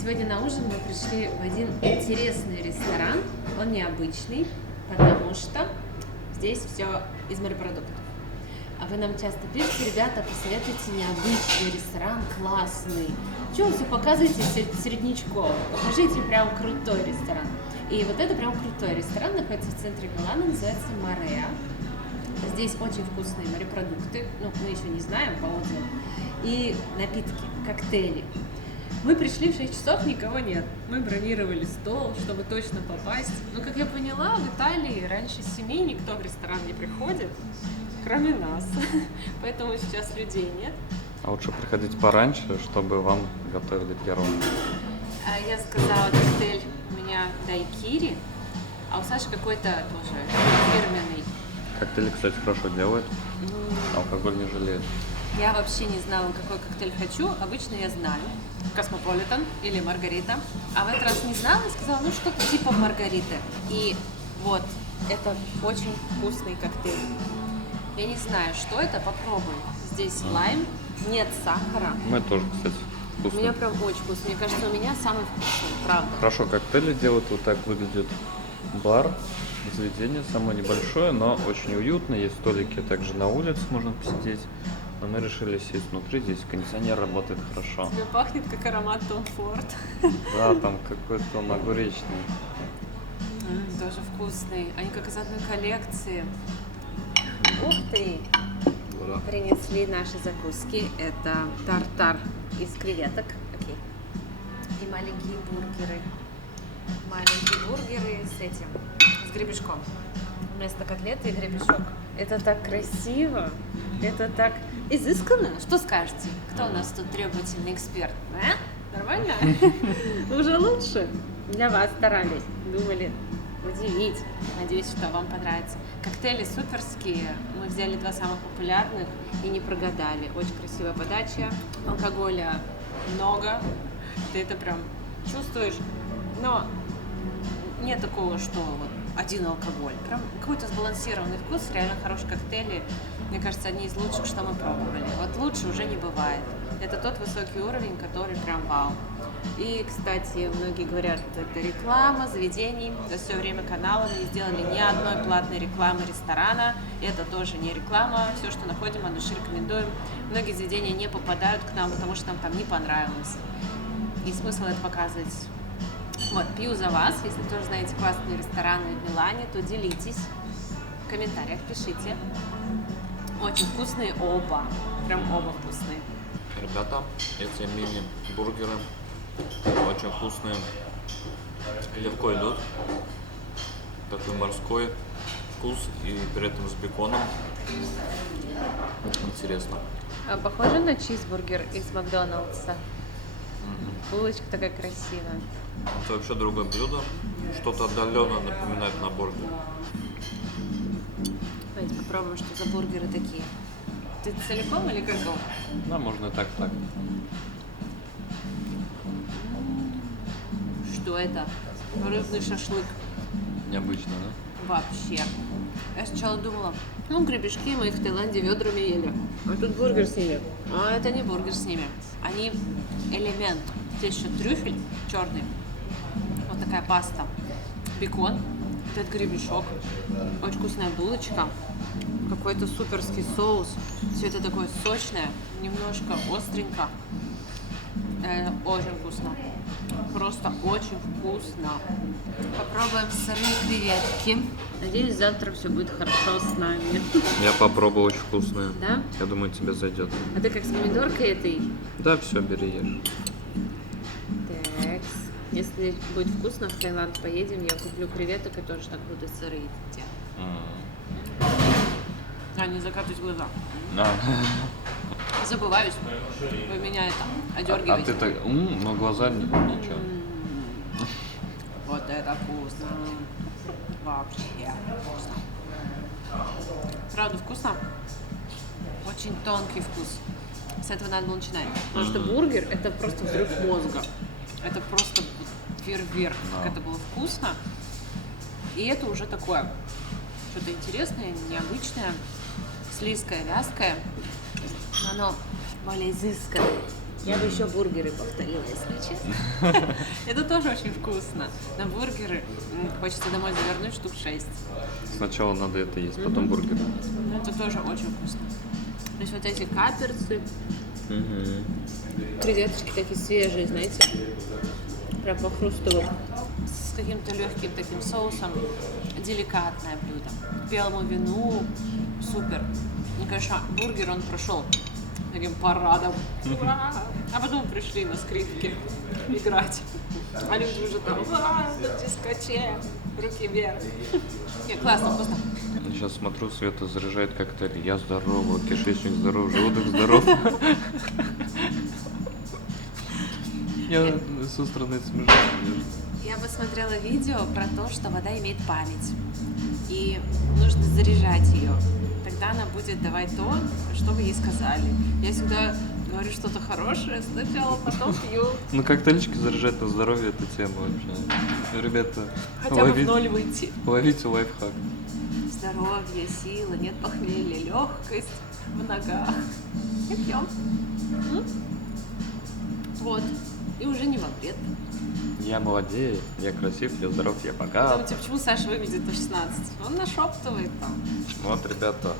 Сегодня на ужин мы пришли в один интересный ресторан. Он необычный, потому что здесь все из морепродуктов. А вы нам часто пишете, ребята, посоветуйте необычный ресторан, классный. Чего вы все показываете середнячков? Покажите прям крутой ресторан. И вот это прям крутой ресторан, находится в центре Милана, называется Мореа. Здесь очень вкусные морепродукты, ну, мы еще не знаем по отзывам. И напитки, коктейли. Мы пришли в 6 часов, никого нет. Мы бронировали стол, чтобы точно попасть. Но, как я поняла, в Италии раньше 7 никто в ресторан не приходит, кроме нас. Поэтому сейчас людей нет. А лучше приходить пораньше, чтобы вам готовили первым. Я заказала коктейль, у меня дайкири, а у Саши какой-то тоже фирменный. Коктейли, кстати, хорошо делают. Алкоголь не жалеет. Я вообще не знала, какой коктейль хочу. Обычно я знаю. Космополитен или Маргарита. А в этот раз не знала и сказала, ну что-то типа Маргариты. И вот, это очень вкусный коктейль. Я не знаю, что это, попробуй. Здесь лайм, нет сахара. Мы тоже, кстати, У вкусные. меня прям очень вкусный. Мне кажется, у меня самый вкусный, правда. Хорошо, коктейли делают, вот так выглядит бар. Заведение само небольшое, но очень уютно. Есть столики также на улице, можно посидеть. Но мы решили сесть внутри, здесь кондиционер работает хорошо. Тебе пахнет как аромат Том Форд. Да, там какой-то он огуречный. Тоже вкусный. Они как из одной коллекции. Ух ты! Принесли наши закуски. Это тартар из креветок. Окей. И маленькие бургеры. Маленькие бургеры с этим, с гребешком. Вместо котлеты и гребешок. Это так красиво. Это так изысканно. Что скажете? Кто у нас тут требовательный эксперт? А? Нормально? Уже лучше. Для вас старались. Думали удивить. Надеюсь, что вам понравится. Коктейли суперские. Мы взяли 2 самых популярных и не прогадали. Очень красивая подача. Алкоголя много. Ты это прям чувствуешь. Но нет такого, что вот один алкоголь. Прям какой-то сбалансированный вкус, реально хорошие коктейли. Мне кажется, одни из лучших, что мы пробовали. Вот лучше уже не бывает. Это тот высокий уровень, который прям вау. И, кстати, многие говорят, это реклама заведений. За все время канала мы не сделали ни одной платной рекламы ресторана. Это тоже не реклама. Все, что находим, от души рекомендуем. Многие заведения не попадают к нам, потому что нам там не понравилось. И смысл это показывать. Вот, пью за вас. Если тоже знаете классные рестораны в Милане, то делитесь. В комментариях пишите. Очень вкусные оба. Прям оба вкусные. Ребята, эти мини-бургеры очень вкусные, легко идут, такой морской вкус и при этом с беконом. Интересно. Похоже на чизбургер из Макдональдса. Булочка такая красивая. Это вообще другое блюдо, что-то отдаленно напоминает на бургер. Давайте попробуем, что за бургеры такие. Ты целиком или как? Да, можно и так. Что это? Рыбный шашлык. Необычно, да? Вообще. Я сначала думала, ну, гребешки мы их в Таиланде ведрами ели. А тут бургер с ними. А это не бургер с ними. Они элемент. Здесь еще трюфель черный. Вот такая паста. Бекон. Вот этот гребешок. Очень вкусная булочка. Какой-то суперский соус. Все это такое сочное. Немножко остренько. Очень вкусно. Просто очень вкусно. Попробуем сырые креветки. Надеюсь, завтра все будет хорошо с нами. Я попробовал, очень вкусные. Да? Я думаю, тебе зайдет. А ты как с помидоркой этой? Да, все, бери, ешь. Так. Если будет вкусно, в Таиланд поедем, я куплю креветок и тоже так буду сырые делать. А, не закатывать глаза. Да. Забываюсь. Вы меня это А одергиваете. ты так, но глаза ничего. Вот это вкусно. Вообще вкусно. Правда вкусно? Очень тонкий вкус. С этого надо было начинать. Потому что бургер — это просто взрыв мозга. Это просто фейерверк, как это было вкусно. И это уже такое что-то интересное, необычное, слизкое, вязкое. Но оно более изысканное. Я бы еще бургеры повторила, если честно. Это тоже очень вкусно. На бургеры хочется домой завернуть штук 6. Сначала надо это есть, потом бургер. Это тоже очень вкусно. То есть вот эти каперсы, креветочки такие свежие, знаете, прям похрустывают. С каким-то легким таким соусом. Деликатное блюдо. К белому вину супер. И, конечно, бургер он прошел таким парадом. Ура! А потом пришли на скрипке играть. А люди уже там на дискотеке, руки вверх. Не, классно, вкусно. Сейчас смотрю, Света заряжает коктейль. Я здорова, кишечник здоров, желудок здоров. Я со стороны смешно. Я посмотрела видео про то, что вода имеет память. И нужно заряжать ее. Тогда она будет давать то, что вы ей сказали. Я всегда говорю что-то хорошее сначала, потом пью. Ну, коктейльчики заряжать на здоровье — это тема вообще. Ребята, Хотя бы в ноль выйти. ловите лайфхак. Здоровье, сила, нет похмелья, легкость в ногах. И пьем. Вот. И уже не во вред. Я молодею, я красив, я здоров, я богат. Думаете, почему Саша выглядит на 16? Он нашептывает там. Вот, ребята,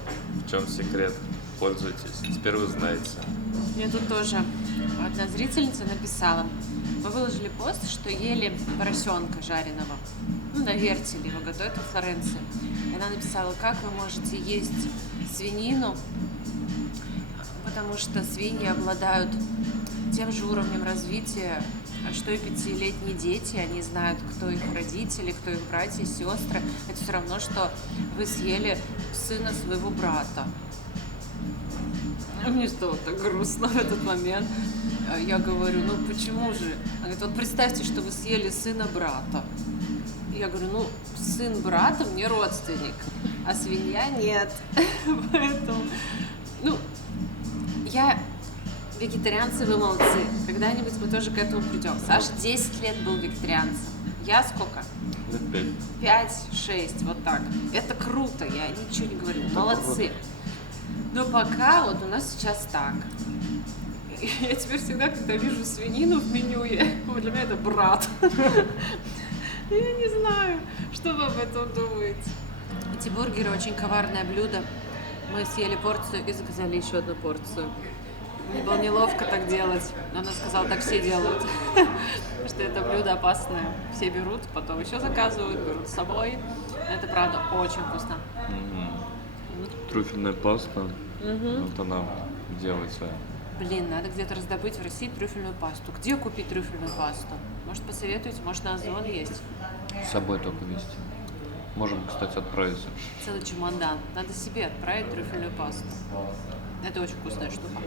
в чем секрет? Пользуйтесь, теперь вы знаете. Мне тут тоже одна зрительница написала. Мы выложили пост, что ели поросенка жареного. Ну, на вертеле его готовят во Флоренции. И она написала, как вы можете есть свинину, потому что свиньи обладают тем же уровнем развития, что и 5-летние дети. Они знают, кто их родители, кто их братья и сестры. Это все равно, что вы съели сына своего брата. Мне стало так грустно в этот момент. Я говорю, ну почему же? Она говорит, вот представьте, что вы съели сына брата. Я говорю, ну сын брата мне родственник, а свинья нет. Поэтому, ну, вегетарианцы, вы молодцы. Когда-нибудь мы тоже к этому придем. Саша 10 лет был вегетарианцем. Я сколько? Лет 5. 5-6, вот так. Это круто, я ничего не говорю. Молодцы. Но пока вот у нас сейчас так. Я теперь всегда, когда вижу свинину в меню, для меня это брат. Я не знаю, что вы об этом думаете. Эти бургеры очень коварное блюдо. Мы съели порцию и заказали еще одну порцию. Мне было неловко так делать. Но она сказала, так все делают. Что это блюдо опасное. Все берут, потом еще заказывают, берут с собой. Это правда очень вкусно. Трюфельная паста. Вот она делается. Блин, надо где-то раздобыть в России трюфельную пасту. Где купить трюфельную пасту? Может, посоветуете? Может, на Озон есть? С собой только везти. Можем, кстати, отправиться. Целый чемодан. Надо себе отправить трюфельную пасту. Это очень вкусная штука.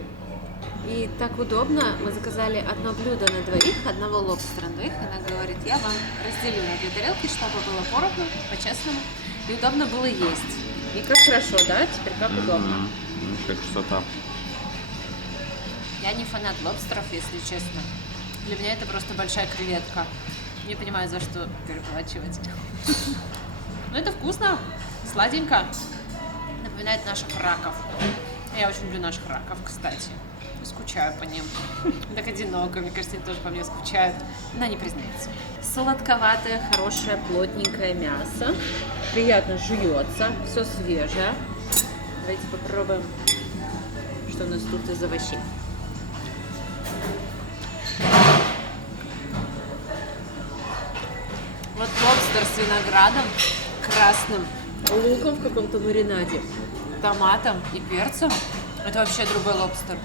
И так удобно. Мы заказали одно блюдо на двоих, одного лобстера на двоих. Она говорит, я вам разделю на 2 тарелки, чтобы было поровну, по-честному. И удобно было есть. И как хорошо, да? Теперь как удобно. Вообще красота. Я не фанат лобстеров, если честно. Для меня это просто большая креветка. Не понимаю, за что переплачивать. Но это вкусно, сладенько. Напоминает наших раков. Я очень люблю наших раков, кстати. Скучаю по ним. Так одиноко, мне кажется, они тоже по мне скучают. Она не признается. Сладковатое, хорошее, плотненькое мясо. Приятно жуется, все свежее. Давайте попробуем, что у нас тут из овощей. Вот лобстер с виноградом, красным луком в каком-то маринаде, томатом и перцем. Это вообще другой лобстер.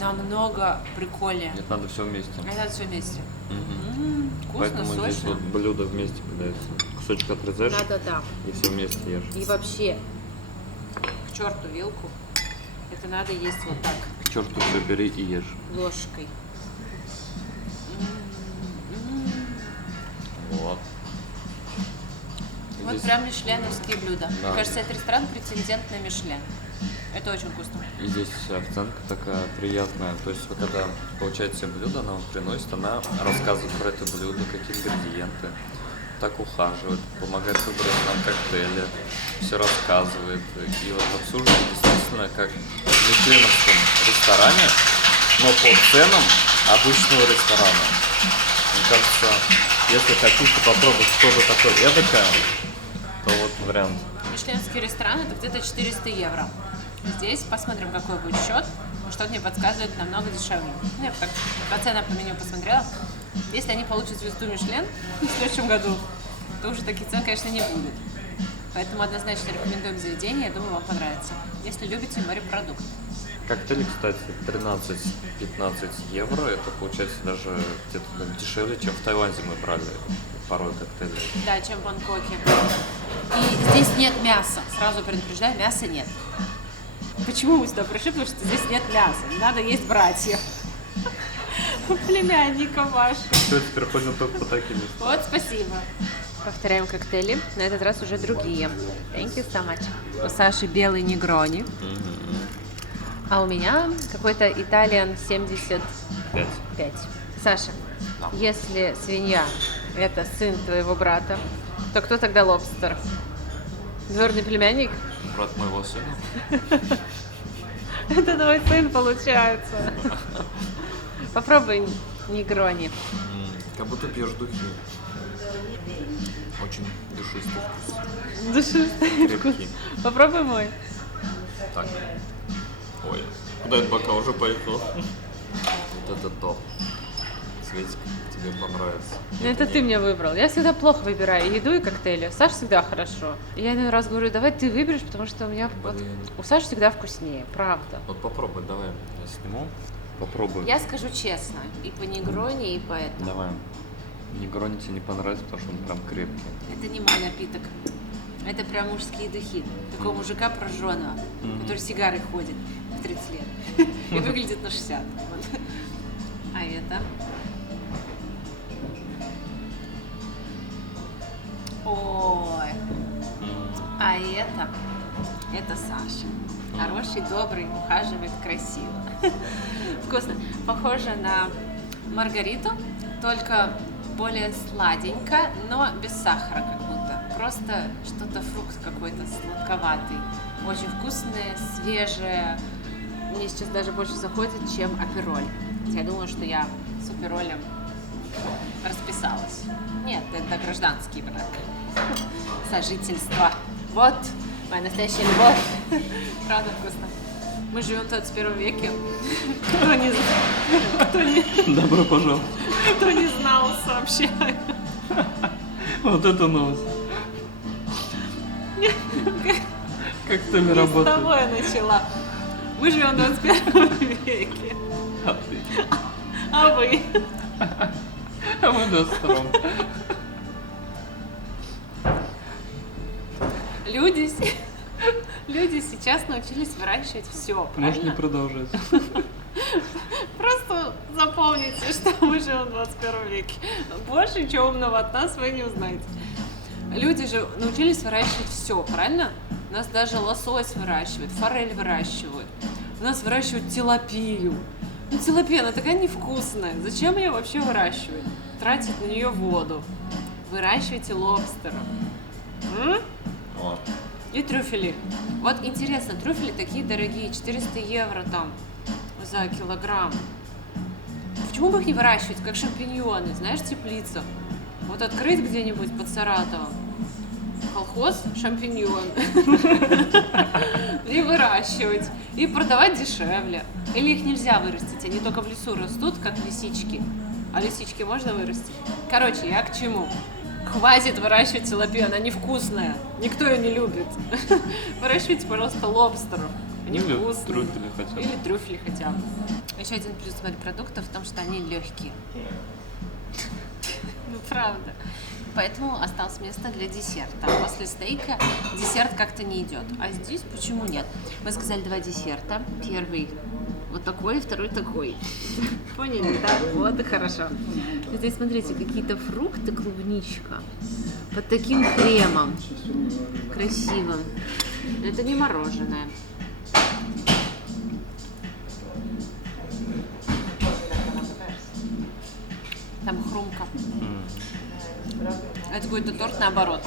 Намного прикольнее. Это надо все вместе. Это надо все вместе. Вкусно, Поэтому сочно. здесь вот блюдо вместе подается. Кусочек отрезаешь Надо, да. и все вместе ешь. И вообще, к черту вилку. Это надо есть вот так, К черту все бери и ешь. ложкой. Вот. Вот Здесь- прям мишленовские блюда. Да. Мне кажется, этот ресторан претендент на Мишлен. Это очень вкусно. И здесь официантка такая приятная. То есть, вы когда получаете себе блюдо, она вам приносит, она рассказывает про это блюдо, какие ингредиенты, так ухаживает, помогает выбрать нам коктейли, все рассказывает. И вот обслуживает действительно как в мишленовском ресторане, но по ценам обычного ресторана. Мне кажется, если хотите попробовать что-то такое эдакое, то вот вариант. Мишленский ресторан это где-то 400 евро. Здесь посмотрим, какой будет счет. Что-то мне подсказывает намного дешевле. Ну, я так по ценам по меню посмотрела. Если они получат звезду Мишлен в следующем году, то уже таких цен, конечно, не будет. Поэтому однозначно рекомендуем заведение. Я думаю, вам понравится. Если любите морепродукт. Коктейли, кстати, 13-15 евро. Это получается даже где-то дешевле, чем в Таиланде мы брали порой коктейли. Да, чем в Бангкоке. И здесь нет мяса. Сразу предупреждаю, мяса нет. Почему мы сюда пришли? Потому что здесь нет мяса. Не надо есть братьев. Племянника вашего. Все, теперь ходим только по таким местам. Вот, спасибо. Повторяем коктейли. На этот раз уже другие. Thank you so much. У Саши белый негрони. А у меня какой-то Италиан 75. Саша, если свинья – это сын твоего брата, то кто тогда лобстер? Двоюродный племянник? Брат моего сына. Это твой сын получается. Попробуй негрони. Как будто пьешь духи. Очень душистый вкус. Душистый вкус. Крепкий. Попробуй мой. Так. Ой, куда этот бокал уже поехал? Вот это топ. Светик, тебе понравится. Ну, это ты мне выбрал. Я всегда плохо выбираю и еду, и коктейли. Саша всегда хорошо. И я иной раз говорю, давай ты выберешь, потому что у меня вот, у Саши всегда вкуснее, правда. Вот попробуй, давай. Я сниму. Попробую. Я скажу честно, и по негрони, и по этому. Давай. Негрони тебе не понравится, потому что он прям крепкий. Это не мой напиток. Это прям мужские духи. Такого мужика прожженного, который с сигарой ходит в 30 лет и выглядит на 60. Вот. А это? Ой. А это Саша. Хороший, добрый, ухаживает, красиво. Вкусно. Похоже на маргариту, только более сладенько, но без сахара как будто. Просто что-то, фрукт какой-то сладковатый. Очень вкусное, свежее. Мне сейчас даже больше заходит, чем апероль. Я думала, что я с аперолем расписалась. Нет, это гражданский брак. Сожительство. Вот моя настоящая любовь. Правда вкусно. Мы живем в 21 веке. Добро пожаловать. Кто не знал, сообщаю. Вот это новость. Как ты не С работаешь? того я начала. Мы живем в 21 веке. А вы? А мы до сторон. Люди сейчас научились выращивать все, Можешь не правильно? продолжать. Просто запомните, что мы живем в 21 веке. Больше ничего умного от нас вы не узнаете. Люди же научились выращивать все, правильно? У нас даже лосось выращивают, форель выращивают. У нас выращивают тилапию. Ну, тилапия, она такая невкусная. Зачем ее вообще выращивать? Тратить на нее воду. Выращивайте лобстера. О, И трюфели. Вот интересно, трюфели такие дорогие, 400 евро там за килограмм. Почему бы их не выращивать, как шампиньоны, знаешь, теплица? Вот открыть где-нибудь под Саратовом колхоз шампиньон и выращивать, и продавать дешевле. Или их нельзя вырастить, они только в лесу растут, как лисички. А лисички можно вырастить? Короче, я к чему? Хватит выращивать тилапию, она невкусная. Никто ее не любит. Выращивайте, пожалуйста, лобстеров. Они Или вкусные. трюфели хотя бы. Или трюфели хотя бы. Еще один плюс морепродуктов в том, что они легкие. Ну, правда. Поэтому осталось место для десерта. После стейка десерт как-то не идет. А здесь почему нет? Мы сказали 2 десерта. Первый вот такой, второй такой. Поняли, да? Вот и хорошо. Здесь, смотрите, какие-то фрукты, клубничка. Под таким кремом. Красивым. Это не мороженое. Там хрумка. Это какой-то торт наоборот.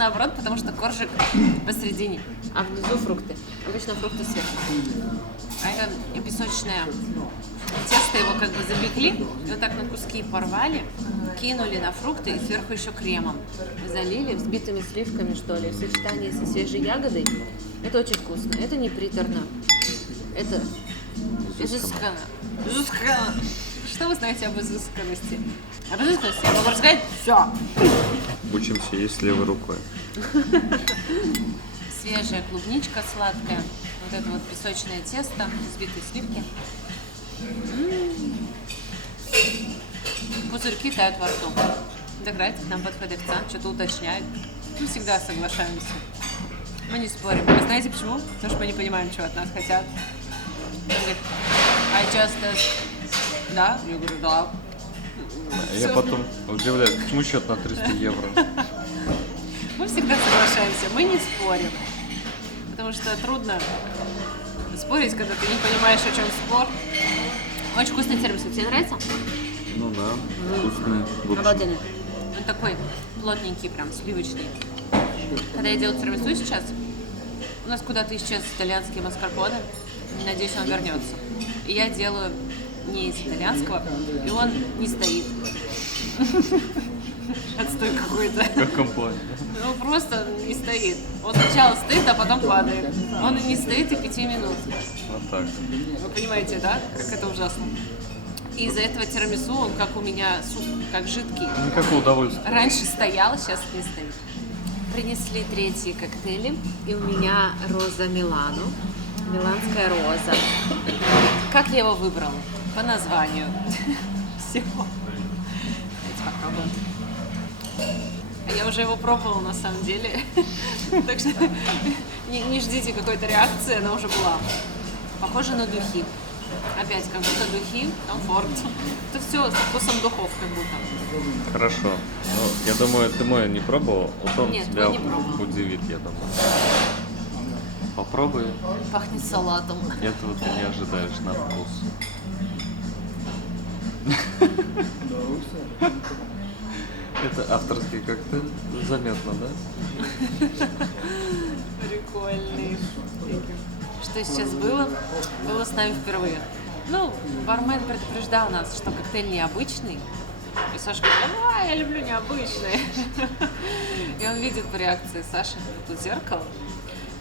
наоборот, потому что коржик посередине, а внизу фрукты. Обычно фрукты сверху. А это песочное тесто, его как бы запекли, и вот так на куски порвали, кинули на фрукты и сверху еще кремом залили, взбитыми сливками, что ли, в сочетании со свежей ягодой. Это очень вкусно, это не приторно, это изысканно. Изысканно. Что вы знаете об изысканности? Об изысканности я могу рассказать все. Учимся есть левой рукой. Свежая клубничка сладкая, вот это вот песочное тесто, взбитые сливки. Пузырьки тают во рту. Дограть, к нам подходит официант, что-то уточняет. Мы всегда соглашаемся. Мы не спорим. А знаете почему? Потому что мы не понимаем, чего от нас хотят. Он говорит, I just asked. Да? Я говорю, да. Я потом удивляюсь, почему счет на 300 евро? Мы всегда соглашаемся, мы не спорим. Потому что трудно спорить, когда ты не понимаешь, о чем спор. Очень вкусный термос. Тебе нравится? Ну да, вкусный. Обалденный. Он такой плотненький, прям сливочный. Когда я делаю тирамису сейчас, у нас куда-то исчез итальянский маскарпоне. Надеюсь, он вернется. И я делаю не из итальянского, и он не стоит. Отстой какой-то. В каком плане? Ну просто не стоит. Он сначала стоит, а потом падает. Он и не стоит и 5 минут. Вот так. Вы понимаете, да? Как это ужасно. И из-за этого тирамису он как у меня суп, как жидкий. Никакого удовольствия. Раньше стоял, сейчас не стоит. Принесли третьи коктейли, и у меня роза Милану. Миланская роза. Как я его выбрала? По названию. Все. Давайте попробуем. Я уже его пробовала на самом деле. Так что не ждите какой-то реакции, она уже была. Похоже на духи. Опять, как будто духи, комфорт. Это все со вкусом духов, как будто. Хорошо. Ну, я думаю, ты мой не пробовал. Вот он Нет, тебя мой не пробовал. удивит, я думаю. Попробуй. Пахнет салатом. Этого ты не ожидаешь на вкус. Это авторский коктейль. Заметно, да? Прикольный. Что сейчас было? Было с нами впервые. Ну, бармен предупреждал нас, что коктейль необычный. И Саша говорит, давай, я люблю необычные. И он видит по реакции Саши, тут зеркало.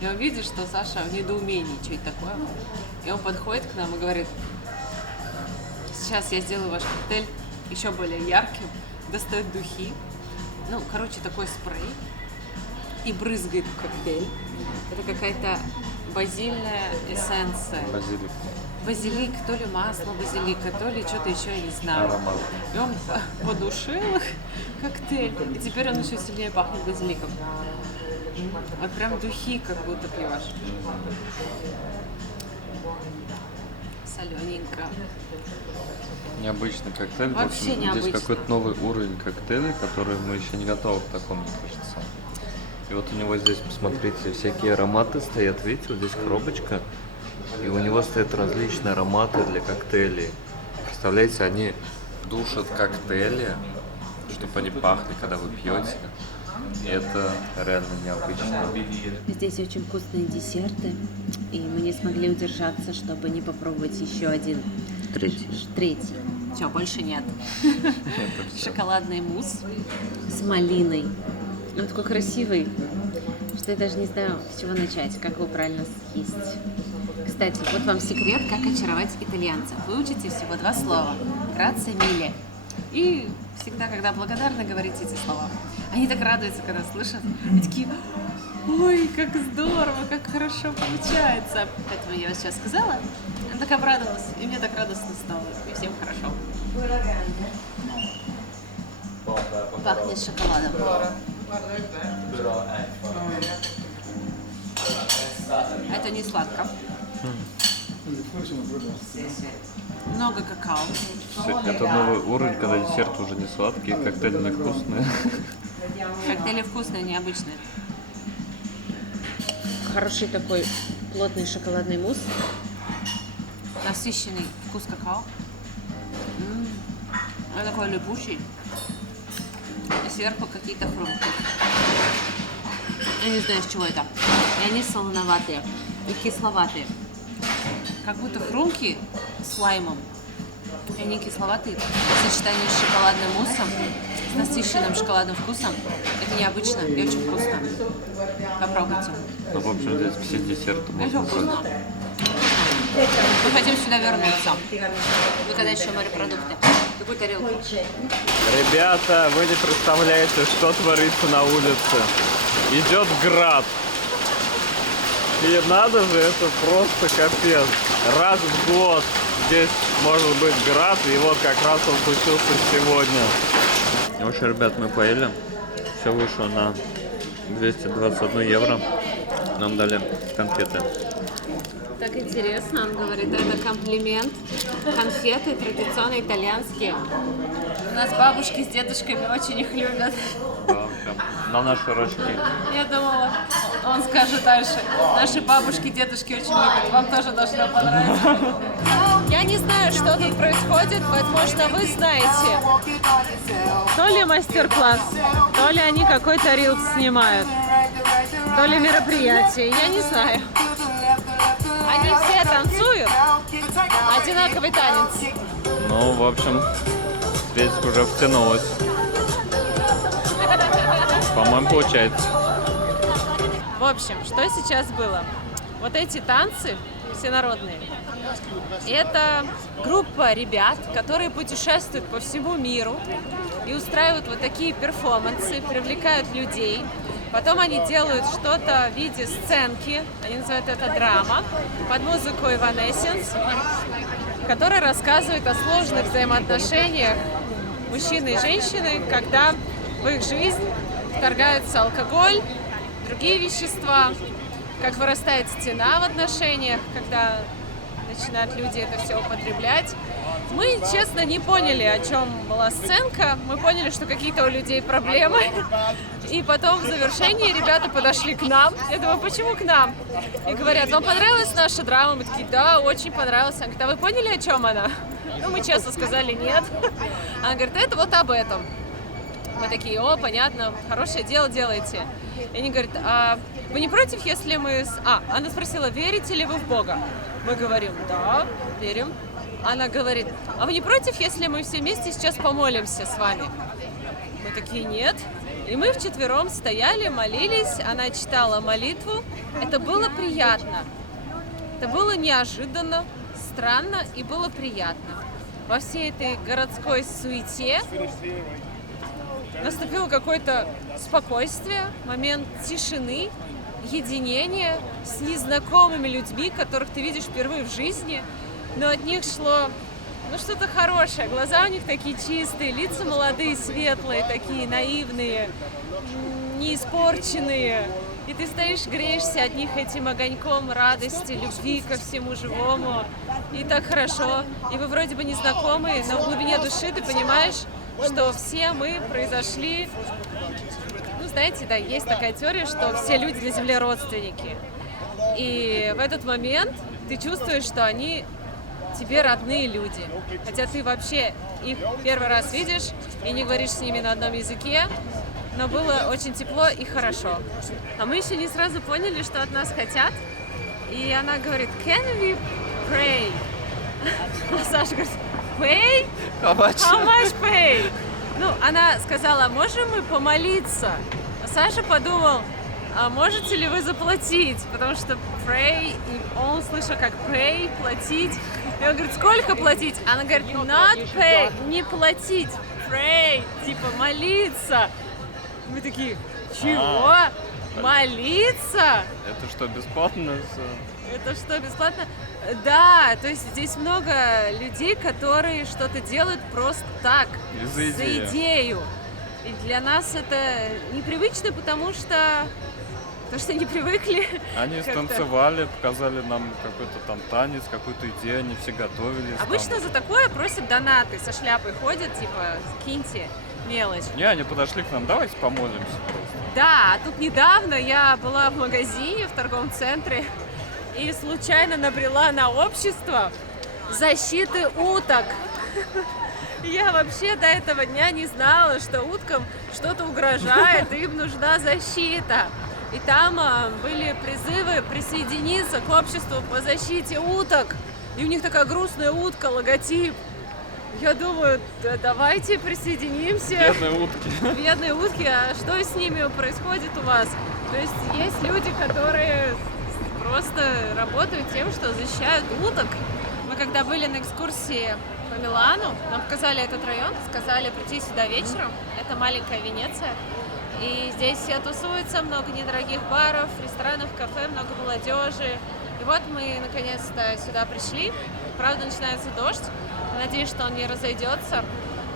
И он видит, что Саша в недоумении, что это такое. И он подходит к нам и говорит, сейчас я сделаю ваш коктейль еще более ярким. Достает духи. Ну, короче, такой спрей. И брызгает в коктейль. Это какая-то базильная эссенция. Базилик. Базилик, то ли масло базилика, то ли что-то еще, я не знаю. Аромат. И он подушил их, коктейль, и теперь он еще сильнее пахнет базиликом. Вот прям духи как будто пьешь. Солененько. Необычный коктейль. Вообще в общем, здесь необычно. какой-то новый уровень коктейлей, который мы еще не готовы к такому, мне кажется. И вот у него здесь, посмотрите, всякие ароматы стоят. Видите, вот здесь коробочка. И у него стоят различные ароматы для коктейлей. Представляете, они душат коктейли, чтобы они пахли, когда вы пьете. И это реально необычно. Здесь очень вкусные десерты, и мы не смогли удержаться, чтобы не попробовать еще один. Третий. Все, больше нет. Шоколадный мусс с малиной. Он такой красивый, что я даже не знаю, с чего начать, как его правильно съесть. Кстати, вот вам секрет, как очаровать итальянцев. Вы учите всего 2 слова. Грация миле. И всегда, когда благодарны, говорите эти слова. Они так радуются, когда слышат. Они такие, ой, как здорово, как хорошо получается. Поэтому я вот сейчас сказала, она так обрадовалась, и мне так радостно стало. И всем хорошо. Пахнет шоколадом. Это не сладко. Много какао. Это новый уровень, когда десерт уже не сладкий, коктейли невкусные. Коктейли вкусные, необычные. Хороший такой плотный шоколадный мусс. Насыщенный вкус какао. Он такой липучий. И сверху какие-то фрукты. Я не знаю, с чего это. И они солоноватые и кисловатые. Как будто хрумкие с лаймом. И они кисловатые. В сочетании с шоколадным муссом, с насыщенным шоколадным вкусом. Это необычно и очень вкусно. Попробуйте. Ну, в общем, здесь все десерты Это можно вкусно. брать. Мы хотим сюда вернуться. Мы когда еще морепродукты. Такую тарелку. Ребята, вы не представляете, что творится на улице. Идет град. И надо же, это просто капец. Раз в год здесь может быть град, и вот как раз он случился сегодня. В общем, ребят, мы поели. Все вышло на 221 евро. Нам дали конфеты. Так интересно, он говорит, это комплимент. Конфеты традиционно итальянские. У нас бабушки с дедушками очень их любят. Да, прям на наши рожки. Я думала, он скажет дальше. Наши бабушки, дедушки очень любят. Вам тоже должно понравиться. Я не знаю, что тут происходит, возможно, вы знаете. То ли мастер-класс, то ли они какой-то рилс снимают, то ли мероприятие, я не знаю. Они все танцуют одинаковый танец. Ну, в общем, Светик уже втянулась. По-моему, получается. В общем, что сейчас было? Вот эти танцы всенародные, это группа ребят, которые путешествуют по всему миру и устраивают вот такие перформансы, привлекают людей. Потом они делают что-то в виде сценки, они называют это драма, под музыку Evanescence, которая рассказывает о сложных взаимоотношениях мужчины и женщины, когда в их жизнь вторгаются алкоголь, другие вещества, как вырастает стена в отношениях, когда начинают люди это все употреблять. Мы, честно, не поняли, о чем была сценка. Мы поняли, что какие-то у людей проблемы. И потом в завершении ребята подошли к нам. Я думаю, почему к нам? И говорят, вам понравилась наша драма? Мы такие, да, очень понравилась. Она говорит, а вы поняли, о чем она? Ну, мы честно сказали, нет. Она говорит, это вот об этом. Мы такие, о, понятно, хорошее дело делаете. И они говорят, а вы не против, если мы... Она спросила, верите ли вы в Бога? Мы говорим, да, верим. Она говорит, а вы не против, если мы все вместе сейчас помолимся с вами? Мы такие, нет. И мы вчетвером стояли, молились, она читала молитву. Это было приятно. Это было неожиданно, странно и было приятно. Во всей этой городской суете наступило какое-то спокойствие, момент тишины, единения с незнакомыми людьми, которых ты видишь впервые в жизни, но от них шло что-то хорошее. Глаза у них такие чистые, лица молодые, светлые, такие наивные, не испорченные. И ты стоишь, греешься от них этим огоньком радости, любви ко всему живому. И так хорошо. И вы вроде бы не знакомые, но в глубине души ты понимаешь, что все мы произошли... Ну, знаете, да, есть такая теория, что все люди на Земле родственники. И в этот момент ты чувствуешь, что они тебе родные люди. Хотя ты вообще их первый раз видишь и не говоришь с ними на одном языке, но было очень тепло и хорошо. А мы еще не сразу поняли, что от нас хотят. И она говорит, can we pray? А Саша говорит, pay? How much pay? Ну, она сказала, можем мы помолиться? А Саша подумал, а можете ли вы заплатить? Потому что pray, и он слышал как pay, платить. И он говорит, сколько платить? Она говорит, not pay, не платить, pray, типа молиться. Мы такие, чего? Молиться? Это что, бесплатно? Это что, бесплатно? Да, то есть здесь много людей, которые что-то делают просто так, За идею. И для нас это непривычно, потому что не привыкли. Они станцевали, показали нам какой-то там танец, какую-то идею, они все готовились. Обычно там. за такое просят донаты, со шляпой ходят, типа, киньте мелочь. Не, они подошли к нам, давайте помолимся просто. Да, а тут недавно я была в магазине, в торговом центре, и случайно набрела на общество защиты уток. Я вообще до этого дня не знала, что уткам что-то угрожает, и им нужна защита. И там были призывы присоединиться к обществу по защите уток. И у них такая грустная утка, логотип. Я думаю, да, давайте присоединимся. Бедные утки. Бедные утки, а что с ними происходит у вас? То есть люди, которые просто работают тем, что защищают уток. Мы когда были на экскурсии по Милану, нам показали этот район, сказали прийти сюда вечером. Это маленькая Венеция. И здесь все тусуются, много недорогих баров, ресторанов, кафе, много молодежи. И вот мы наконец-то сюда пришли. Правда, начинается дождь. Надеюсь, что он не разойдется.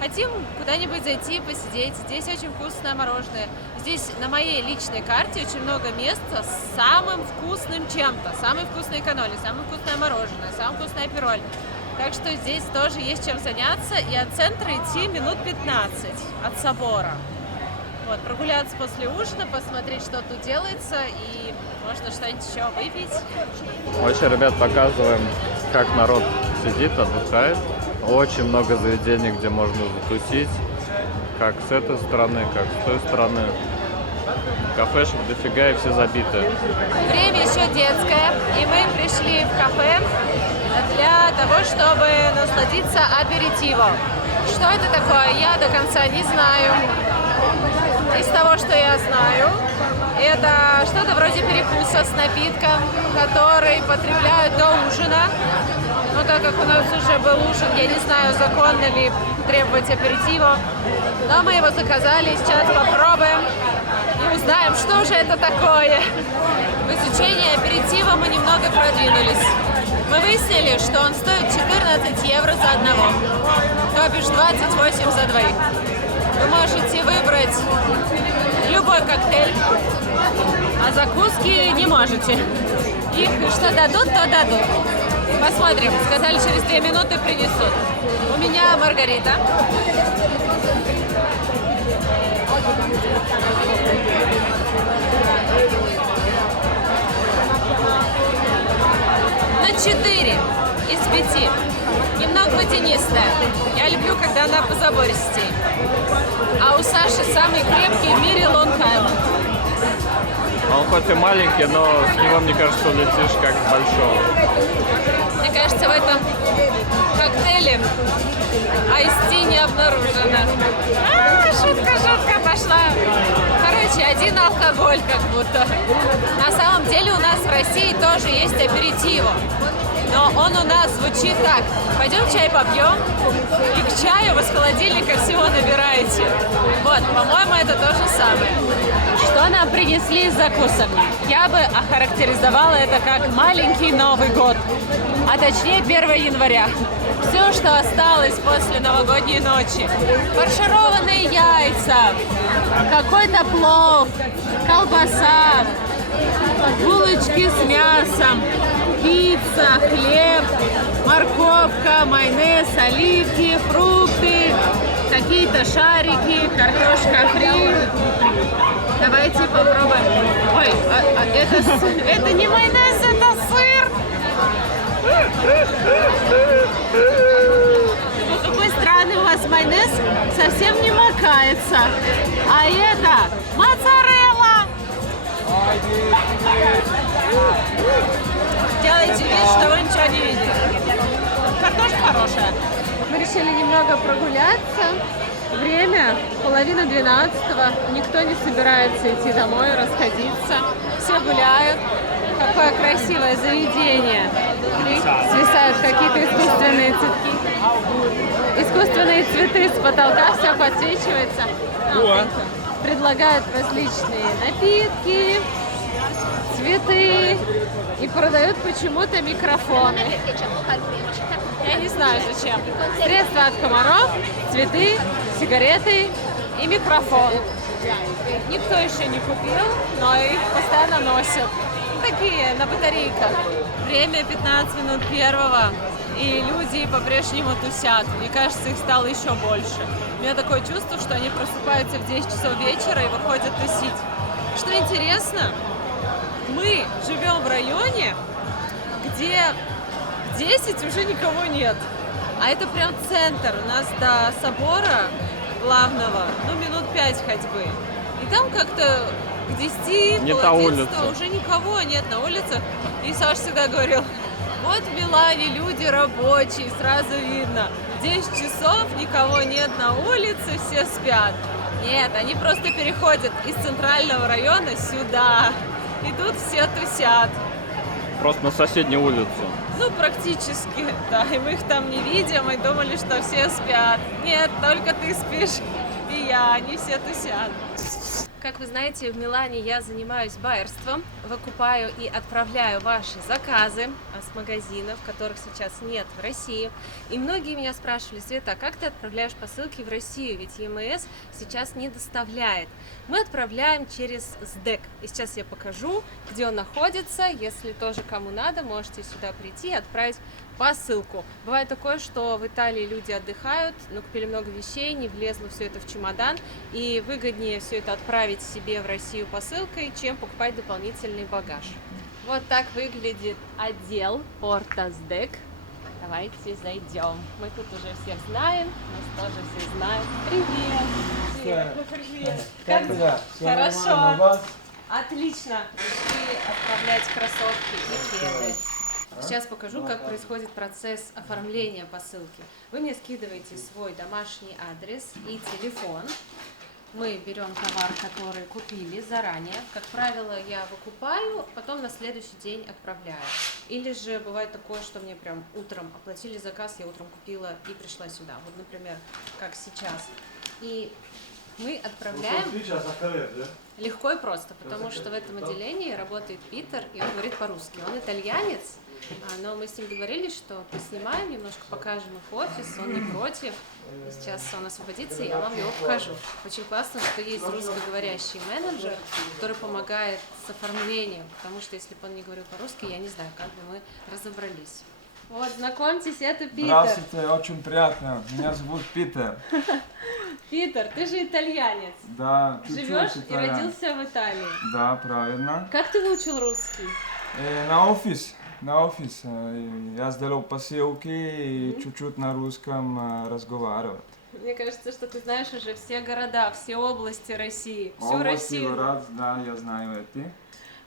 Хотим куда-нибудь зайти, посидеть. Здесь очень вкусное мороженое. Здесь на моей личной карте очень много места с самым вкусным чем-то. Самый вкусный каноли, самое вкусное мороженое, самое вкусное пироль. Так что здесь тоже есть чем заняться. И от центра идти минут 15 от собора. Вот, прогуляться после ужина, посмотреть, что тут делается, и можно что-нибудь еще выпить. Вообще, ребят, показываем, как народ сидит, отдыхает. Очень много заведений, где можно затусить. Как с этой стороны, как с той стороны. Кафешек дофига, и все забиты. Время еще детское, и мы пришли в кафе для того, чтобы насладиться аперитивом. Что это такое, я до конца не знаю. Из того, что я знаю, это что-то вроде перекуса с напитком, который потребляют до ужина. Но так как у нас уже был ужин, я не знаю, законно ли требовать аперитива. Но мы его заказали, сейчас попробуем и узнаем, что же это такое. В изучении аперитива мы немного продвинулись. Мы выяснили, что он стоит 14 евро за одного, то бишь 28 за двоих. Вы можете выбрать любой коктейль, а закуски не можете. Их что дадут, то дадут. Посмотрим. Сказали, через 2 минуты принесут. У меня маргарита. На 4 из 5. Немного водянистая. Я люблю, когда она позабористей. А у Саши самый крепкий в мире Long Island. Он хоть и маленький, но с него, мне кажется, улетишь как с большого. Мне кажется, в этом коктейле айс-ти не обнаружено. Шутка пошла. Короче, один алкоголь как будто. На самом деле у нас в России тоже есть аперитиво. Но он у нас звучит так. Пойдем чай попьем, и к чаю вы с холодильника всего набираете. Вот, по-моему, это то же самое. Что нам принесли из закусок? Я бы охарактеризовала это как маленький Новый год. А точнее 1 января. Все, что осталось после новогодней ночи. Фаршированные яйца, какой-то плов, колбаса, булочки с мясом, пицца, хлеб, морковка, майонез, оливки, фрукты, какие-то шарики, картошка фри. Давайте попробуем. Ой, это не майонез, это сыр. Какой странный у вас майонез, совсем не макается. А это моцарелла. Делайте вид, что вы ничего не видите. Картошка хорошая. Мы решили немного прогуляться. Время 11:30. Никто не собирается идти домой, расходиться. Все гуляют. Какое красивое заведение. Свисают какие-то искусственные цветки. Искусственные цветы с потолка, все подсвечивается. Предлагают различные напитки, цветы и продают почему-то микрофоны. Я не знаю зачем. Средства от комаров, цветы, сигареты и микрофон. Никто еще не купил, но их постоянно носят. Такие, на батарейках. Время 15 минут 1, и люди по-прежнему тусят. Мне кажется, их стало еще больше. У меня такое чувство, что они просыпаются в 10 часов вечера и выходят тусить. Что интересно, мы живем в районе, где в 10 уже никого нет. А это прям центр. У нас до собора главного, минут 5 ходьбы. И там как-то к 10, Не пол та 11 улица. уже никого нет на улицах. И Саша всегда говорил, вот в Милане люди рабочие, сразу видно. 10 часов, никого нет на улице, все спят. Нет, они просто переходят из центрального района сюда. И тут все тусят. Просто на соседнюю улицу. Ну, практически, да. И мы их там не видим, и думали, что все спят. Нет, только ты спишь, и я, они все тусят. Как вы знаете, в Милане я занимаюсь байерством, выкупаю и отправляю ваши заказы с магазинов, которых сейчас нет в России. И многие меня спрашивали: Света, а как ты отправляешь посылки в Россию? Ведь ЕМС сейчас не доставляет. Мы отправляем через СДЭК. И сейчас я покажу, где он находится. Если тоже кому надо, можете сюда прийти и отправить посылку. Бывает такое, что в Италии люди отдыхают, но купили много вещей, не влезло все это в чемодан, и выгоднее все это отправить себе в Россию посылкой, чем покупать дополнительный багаж. Вот так выглядит отдел Порта СДЭК. Давайте зайдем. Мы тут уже всех знаем, нас тоже все знают. Привет! Привет! Как дела? Хорошо! Отлично! Пришли отправлять кроссовки и кеды. Сейчас покажу, как происходит процесс оформления посылки. Вы мне скидываете свой домашний адрес и телефон. Мы берем товар, который купили заранее. Как правило, я выкупаю, потом на следующий день отправляю. Или же бывает такое, что мне прям утром оплатили заказ, я утром купила и пришла сюда. Вот, например, как сейчас. И мы отправляем легко и просто, потому что в этом отделении работает Питер, и он говорит по-русски. Он итальянец, но мы с ним договорились, что поснимаем, немножко покажем их офис, он не против. И сейчас он освободится, и я вам его покажу. Очень классно, что есть русскоговорящий менеджер, который помогает с оформлением, потому что если бы он не говорил по-русски, я не знаю, как бы мы разобрались. Вот, знакомьтесь, это Питер. Здравствуйте, очень приятно. Меня зовут Питер. Питер, ты же итальянец. Да, чуть-чуть Живешь и итальян. родился в Италии. Да, правильно. Как ты выучил русский? На офис. Я сделал посылки и чуть-чуть на русском разговариваю. Мне кажется, что ты знаешь уже все города, все области России, всю Области, Россию. город, да, я знаю эти.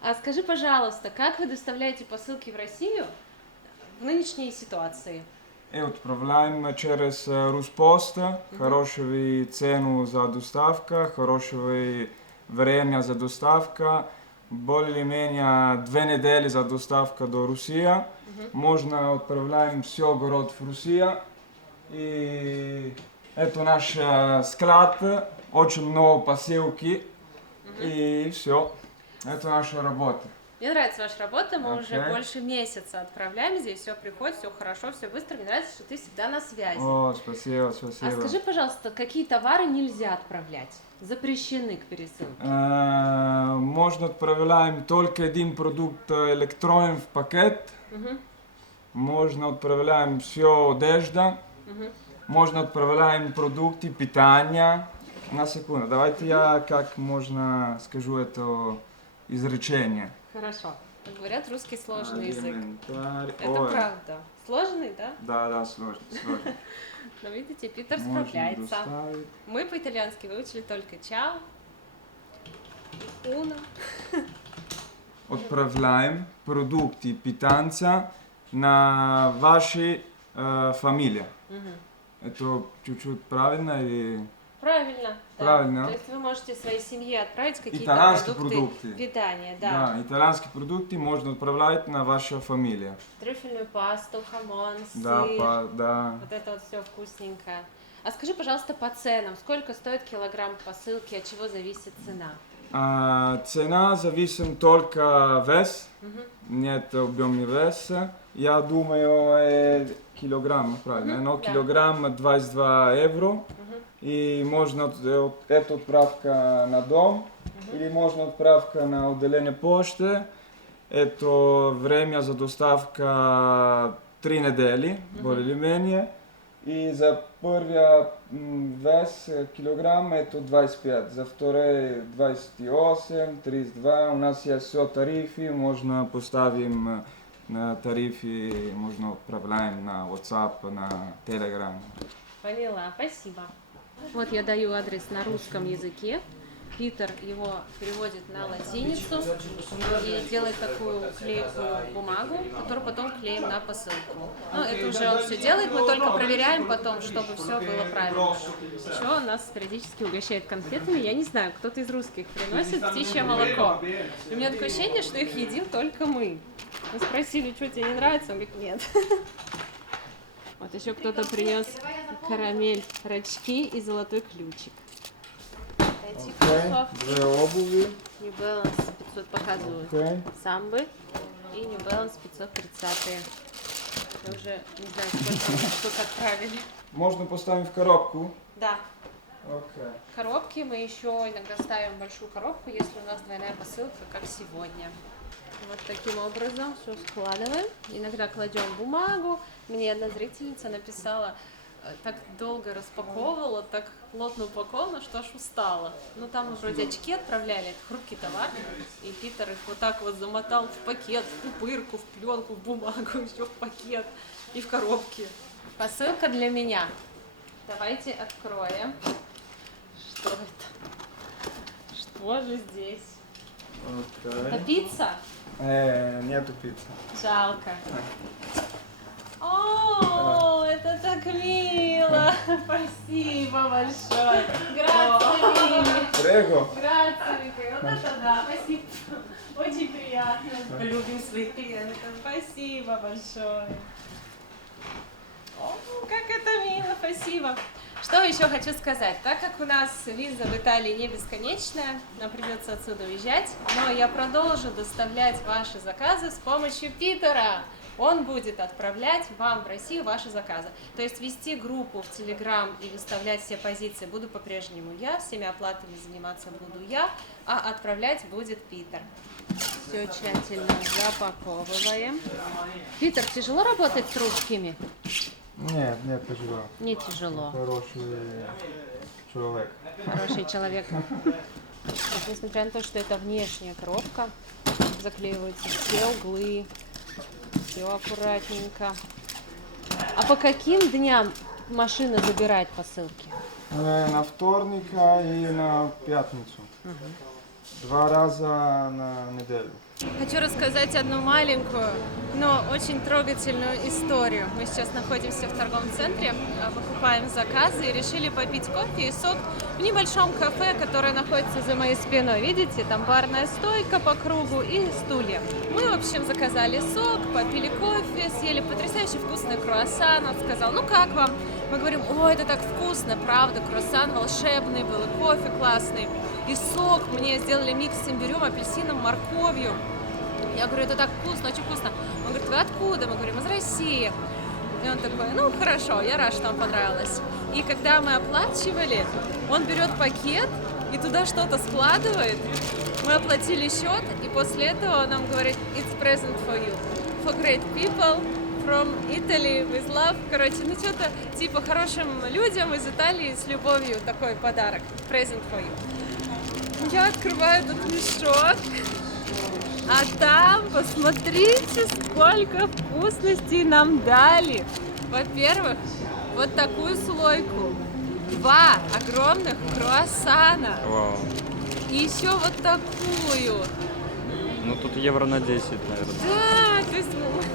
А скажи, пожалуйста, как вы доставляете посылки в Россию в нынешней ситуации? И отправляем через Руспост, хорошую цену за доставку, хорошее время за доставку, более-менее 2 недели за доставку до России. Можно отправляем все город в Россию. И это наш склад, очень много посылки, и все. Это наша работа. Мне нравится ваша работа, мы уже Окей. больше месяца отправляем здесь, все приходит, все хорошо, все быстро. Мне нравится, что ты всегда на связи. О, спасибо. А скажи, пожалуйста, какие товары нельзя отправлять? Запрещены к пересылке? Можно отправляем только один продукт электронный в пакет. Можно отправляем все одежда. Можно отправляем продукты питания. На секунду, давайте я как можно скажу это изречение. Хорошо. Как говорят, русский сложный язык. Элементарь. Это Ой. правда. Сложный, да? Да, сложно. Но видите, Питер Можно справляется. доставить. Мы по-итальянски выучили только чао, уно. Отправляем продукты питания на ваши фамилии. Это чуть-чуть правильно или... Правильно. Да. Правильно. То есть вы можете своей семье отправить какие-то Итальянские продукты продукты. питания, да. Да, итальянские продукты можно отправлять на вашу фамилию. Трюфельную пасту, хамон, сыр. Да. Вот это вот все вкусненькое. А скажи, пожалуйста, по ценам. Сколько стоит килограмм посылки, от чего зависит цена? Цена зависит только вес, нет объемный вес. Я думаю, килограмм, правильно, но да. килограмм 22 евро. И можно эту отправка на дом, или можно отправка на отделение почты. Это время за доставка 3 недели, более-менее. И за первый вес килограмм это 25, за второй 28, 32. У нас есть все тарифы, можно поставим на тарифы, можно отправляем на WhatsApp, на Telegram. Поняла, спасибо. Вот я даю адрес на русском языке. Питер его переводит на латиницу и делает такую клейкую бумагу, которую потом клеим на посылку. Ну, это уже он все делает, мы только проверяем потом, чтобы все было правильно. Еще он нас периодически угощает конфетами. Я не знаю, кто-то из русских приносит птичье молоко. И у меня такое ощущение, что их едим только мы. Мы спросили, что тебе не нравится? Он говорит, нет. Вот еще кто-то принес карамель, рачки и золотой ключик. Okay. Две обуви. New Balance 500 показывают. Okay. Самбы и New Balance 530. Я уже не знаю, сколько штук отправили. Можно поставить в коробку. Да. Okay. Коробки мы еще иногда ставим в большую коробку, если у нас двойная посылка, как сегодня. Вот таким образом все складываем. Иногда кладем бумагу. Мне одна зрительница написала, так долго распаковывала, так плотно упаковано, что аж устала. Ну там вроде очки отправляли, это хрупкий товар. И Питер их вот так вот замотал в пакет, в пупырку, в пленку, в бумагу, еще в пакет и в коробке. Посылка для меня. Давайте откроем. Что это? Что же здесь? Okay. Это пицца? Нету пиццы. Жалко. О, это так мило! Спасибо большое! Грация, Мими! Прего. Грация, Мими! Вот это да! Спасибо! Очень приятно! Любим своих клиентов! Спасибо большое! О, как это мило! Спасибо! Что еще хочу сказать? Так как у нас виза в Италии не бесконечная, нам придется отсюда уезжать, но я продолжу доставлять ваши заказы с помощью Питера. Он будет отправлять вам в Россию ваши заказы. То есть вести группу в Telegram и выставлять все позиции буду по-прежнему я, всеми оплатами заниматься буду я, а отправлять будет Питер. Все тщательно запаковываем. Питер, тяжело работать с русскими? Нет, нет, тяжело. Не тяжело. Хороший человек. Хороший человек. Вот, несмотря на то, что это внешняя коробка, заклеиваются все углы, все аккуратненько. А по каким дням машина забирает посылки? На вторника и на пятницу. 2 раза на неделю. Хочу рассказать одну маленькую, но очень трогательную историю. Мы сейчас находимся в торговом центре, покупаем заказы и решили попить кофе и сок в небольшом кафе, которое находится за моей спиной. Видите, там барная стойка по кругу и стулья. Мы, в общем, заказали сок, попили кофе, съели потрясающе вкусный круассан. Он сказал, ну как вам? Мы говорим, о, это так вкусно, правда, круассан волшебный был, и кофе классный. И сок мне сделали микс с имбирем, апельсином, морковью. Я говорю, это так вкусно, очень вкусно. Он говорит, вы откуда? Мы говорим, из России. И он такой, ну хорошо, я рад, что вам понравилось. И когда мы оплачивали, он берет пакет и туда что-то складывает. Мы оплатили счет, и после этого он нам говорит, it's present for you. For great people from Italy with love. Короче, ну что-то типа хорошим людям из Италии с любовью такой подарок. Present for you. Я открываю этот мешок, а там, посмотрите, сколько вкусностей нам дали. Во-первых, вот такую слойку, 2 огромных круассана. Вау. И еще вот такую. Ну тут евро на 10, наверное. Да, то есть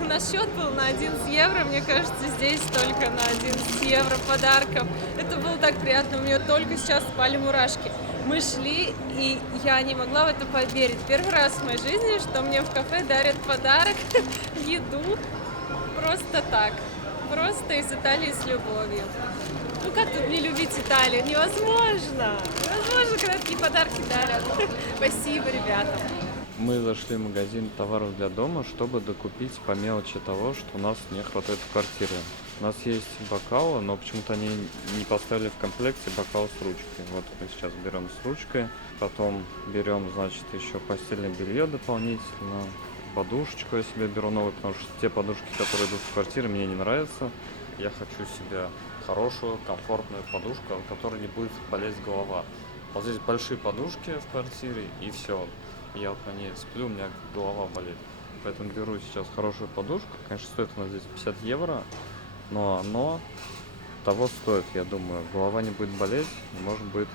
наш счет был на 11 евро, мне кажется, здесь только на 11 евро подарков. Это было так приятно, у меня только сейчас спали мурашки. Мы шли, и я не могла в это поверить. Первый раз в моей жизни, что мне в кафе дарят подарок, еду, просто так, просто из Италии с любовью. Ну как тут не любить Италию? Невозможно! Невозможно, когда такие подарки дарят. Спасибо ребятам. Мы зашли в магазин товаров для дома, чтобы докупить по мелочи того, что у нас не хватает в квартире. У нас есть бокалы, но почему-то они не поставили в комплекте бокал с ручкой. Вот мы сейчас берем с ручкой, потом берем, значит, еще постельное белье дополнительно, подушечку я себе беру новую, потому что те подушки, которые идут в квартире, мне не нравятся. Я хочу себе хорошую, комфортную подушку, от которой не будет болеть голова. Вот здесь большие подушки в квартире, и все. Я вот на ней сплю, у меня голова болит. Поэтому беру сейчас хорошую подушку. Конечно, стоит она здесь 50 евро, но оно того стоит, я думаю. Голова не будет болеть, и можно будет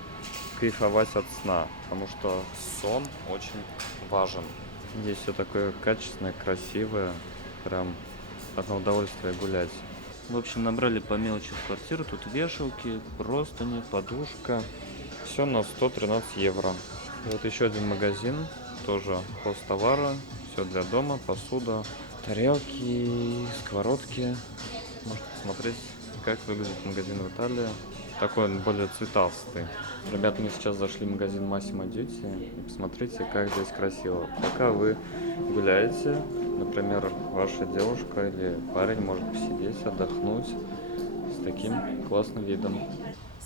кайфовать от сна, потому что сон очень важен. Здесь все такое качественное, красивое, прям одно удовольствие гулять. В общем, набрали по мелочи в квартиру, тут вешалки, простыни, подушка. Все на 113 евро. И вот еще один магазин, тоже хозтовары, все для дома, посуда, тарелки, сковородки. Можно посмотреть, как выглядит магазин в Италии. Такой он более цветастый. Ребята, мы сейчас зашли в магазин Massimo Dutti. И посмотрите, как здесь красиво. Пока вы гуляете, например, ваша девушка или парень может посидеть, отдохнуть с таким классным видом.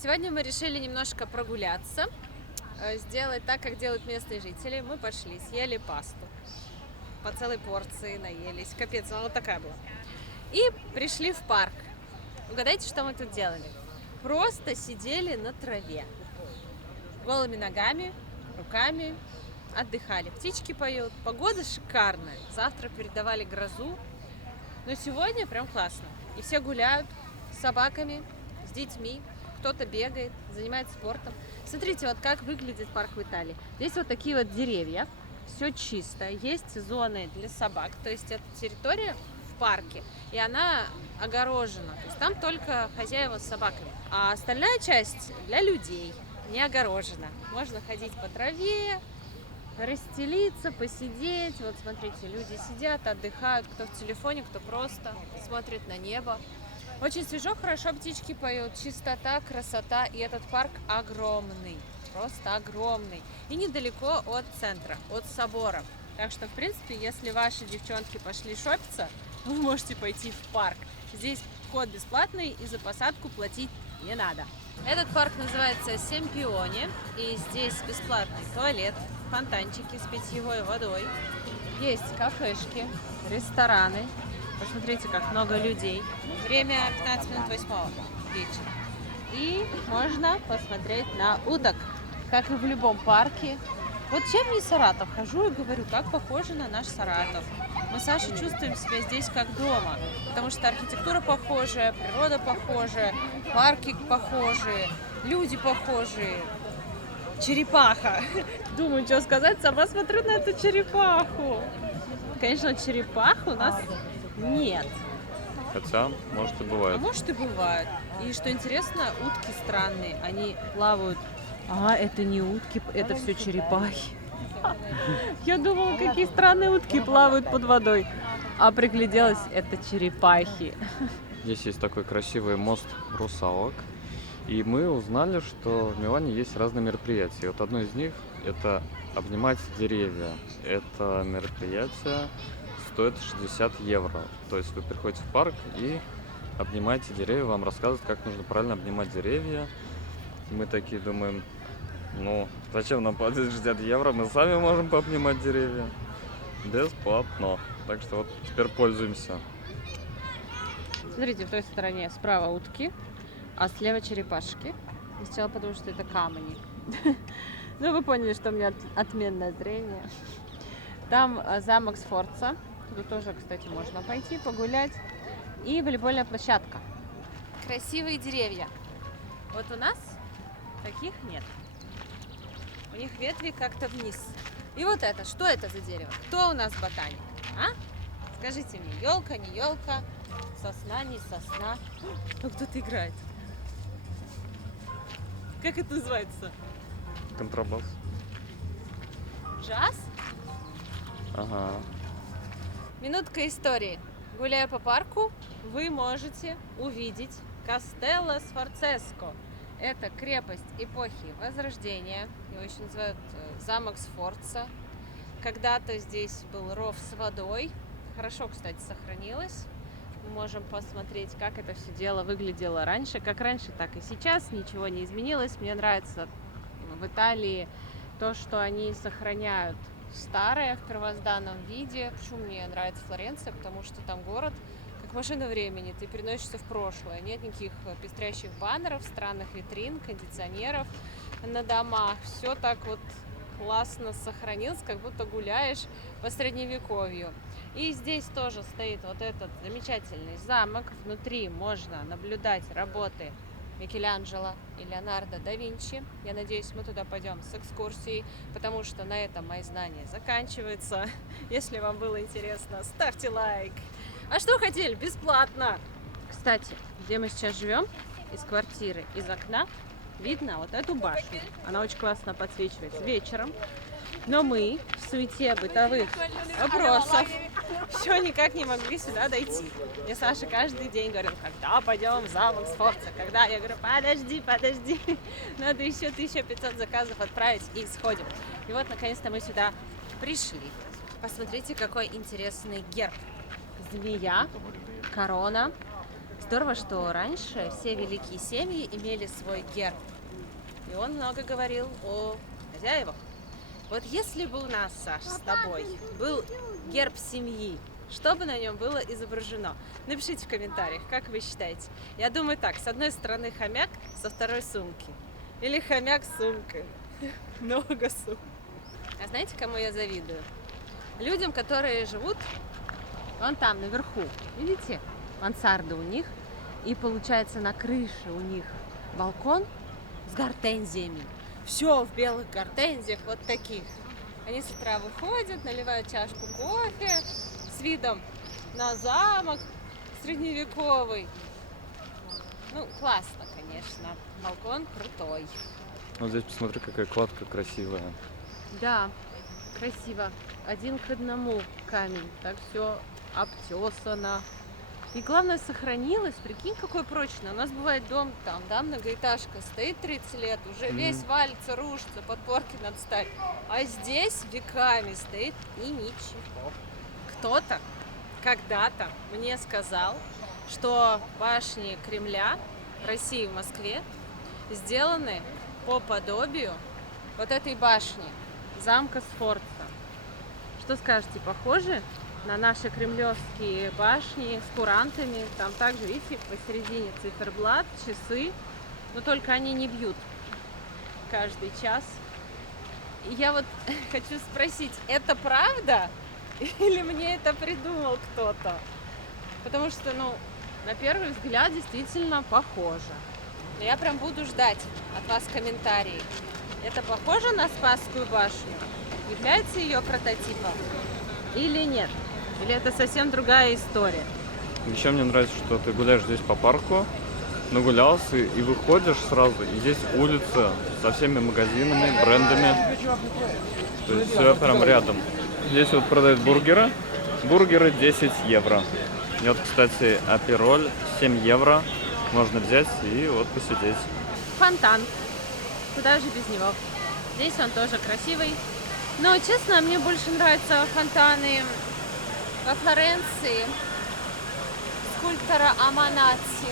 Сегодня мы решили немножко прогуляться, сделать так, как делают местные жители. Мы пошли, съели пасту. По целой порции наелись. Капец, она вот такая была. И пришли в парк. Угадайте, что мы тут делали? Просто сидели на траве. Голыми ногами, руками, отдыхали. Птички поют. Погода шикарная. Завтра передавали грозу. Но сегодня прям классно. И все гуляют с собаками, с детьми. Кто-то бегает, занимается спортом. Смотрите, вот как выглядит парк в Италии. Здесь вот такие вот деревья. Все чисто. Есть зоны для собак. То есть это территория в парке. И она огорожена. То есть там только хозяева с собаками. А остальная часть для людей не огорожена. Можно ходить по траве, расстелиться, посидеть. Вот смотрите, люди сидят, отдыхают. Кто в телефоне, кто просто смотрит на небо. Очень свежо, хорошо птички поют. Чистота, красота. И этот парк огромный. Просто огромный. И недалеко от центра, от собора. Так что, в принципе, если ваши девчонки пошли шопиться, вы можете пойти в парк. Здесь вход бесплатный и за посадку платить не надо. Этот парк называется Семпиони. И здесь бесплатный туалет, фонтанчики с питьевой водой. Есть кафешки, рестораны. Посмотрите, как много людей. Время 15 минут 8 вечера. И можно посмотреть на уток, как и в любом парке. Вот чем не Саратов? Хожу и говорю, как похоже на наш Саратов. Мы с Сашей чувствуем себя здесь как дома, потому что архитектура похожая, природа похожая, парки похожие, люди похожие. Черепаха. Думаю, что сказать, сама смотрю на эту черепаху. Конечно, черепах у нас нет. Хотя, может и бывает. А может и бывает. И что интересно, утки странные, они плавают. А, это не утки, это все черепахи. Я думала, какие странные утки плавают под водой. А пригляделась, это черепахи. Здесь есть такой красивый мост русалок. И мы узнали, что в Милане есть разные мероприятия. Вот одно из них – это обнимать деревья. Это мероприятие стоит 60 евро. То есть вы приходите в парк и обнимаете деревья, вам рассказывают, как нужно правильно обнимать деревья. И мы такие думаем, ну, зачем нам платить 60 евро, мы сами можем пообнимать деревья. Бесплатно. Так что вот теперь пользуемся. Смотрите, в той стороне справа утки, а слева черепашки. Я сначала подумала, что это камни. Ну, вы поняли, что у меня отменное зрение. Там замок Сфорца. Тут тоже, кстати, можно пойти погулять. И волейбольная площадка. Красивые деревья. Вот у нас таких нет. У них ветви как-то вниз. И вот это, что это за дерево? Кто у нас ботаник? А? Скажите мне, елка, не елка, сосна, не сосна. Ну, кто-то играет. Как это называется? Контрабас. Джаз? Ага. Минутка истории. Гуляя по парку, вы можете увидеть Кастелло Сфорцеско. Это крепость эпохи Возрождения. Его еще называют замок Сфорца. Когда-то здесь был ров с водой. Хорошо, кстати, сохранилось. Мы можем посмотреть, как это все дело выглядело раньше. Как раньше, так и сейчас. Ничего не изменилось. Мне нравится в Италии то, что они сохраняют старое в первозданном виде. Почему мне нравится Флоренция? Потому что там город как машина времени. Ты переносишься в прошлое. Нет никаких пестрящих баннеров, странных витрин, кондиционеров на домах. Все так вот классно сохранилось, как будто гуляешь по средневековью. И здесь тоже стоит вот этот замечательный замок. Внутри можно наблюдать работы Микеланджело и Леонардо да Винчи. Я надеюсь, мы туда пойдем с экскурсией, потому что на этом мои знания заканчиваются. Если вам было интересно, ставьте лайк. А что хотели? Бесплатно! Кстати, где мы сейчас живем? Из квартиры, из окна видно вот эту башню. Она очень классно подсвечивается вечером. Но мы в суете бытовых вопросов все никак не могли сюда дойти. Мне Саша каждый день говорил, когда пойдем в замок Сфорца, когда? Я говорю, подожди, надо еще 1500 заказов отправить и сходим. И вот наконец-то мы сюда пришли. Посмотрите, какой интересный герб. Змея, корона. Здорово, что раньше все великие семьи имели свой герб. И он много говорил о хозяевах. Вот если бы у нас, Саш, с тобой был герб семьи, что бы на нем было изображено? Напишите в комментариях, как вы считаете. Я думаю так, с одной стороны хомяк, со второй сумки. Или хомяк с сумкой. Много сумок. А знаете, кому я завидую? Людям, которые живут вон там, наверху. Видите? Мансарды у них. И получается на крыше у них балкон с гортензиями. Все в белых гортензиях, вот таких. Они с утра выходят, наливают чашку кофе с видом на замок средневековый. Ну, классно, конечно. Балкон крутой. Вот здесь посмотри, какая кладка красивая. Да, красиво. 1 к 1 камень. Так все обтесано. И главное, сохранилось. Прикинь, какой прочный. У нас бывает дом там, да, многоэтажка, стоит 30 лет, уже весь валится, рушится, подпорки надо ставить. А здесь веками стоит и ничего. Кто-то когда-то мне сказал, что башни Кремля в России, в Москве, сделаны по подобию вот этой башни, замка Сфорца. Что скажете, похоже на наши кремлевские башни с курантами? Там также, видите, посередине циферблат, часы, но только они не бьют каждый час. И я вот хочу спросить, это правда? Или мне это придумал кто-то? Потому что, ну, на первый взгляд действительно похоже. Но я прям буду ждать от вас комментарии. Это похоже на Спасскую башню? Является ее прототипом? Или нет? Или это совсем другая история? Еще мне нравится, что ты гуляешь здесь по парку, нагулялся и выходишь сразу, и здесь улица со всеми магазинами, брендами. То есть все прям рядом. Здесь вот продают бургеры. Бургеры 10 евро. И вот, кстати, апероль 7 евро. Можно взять и вот посидеть. Фонтан. Куда же без него? Здесь он тоже красивый. Но, честно, мне больше нравятся фонтаны во Флоренции, скульптора Аманаци,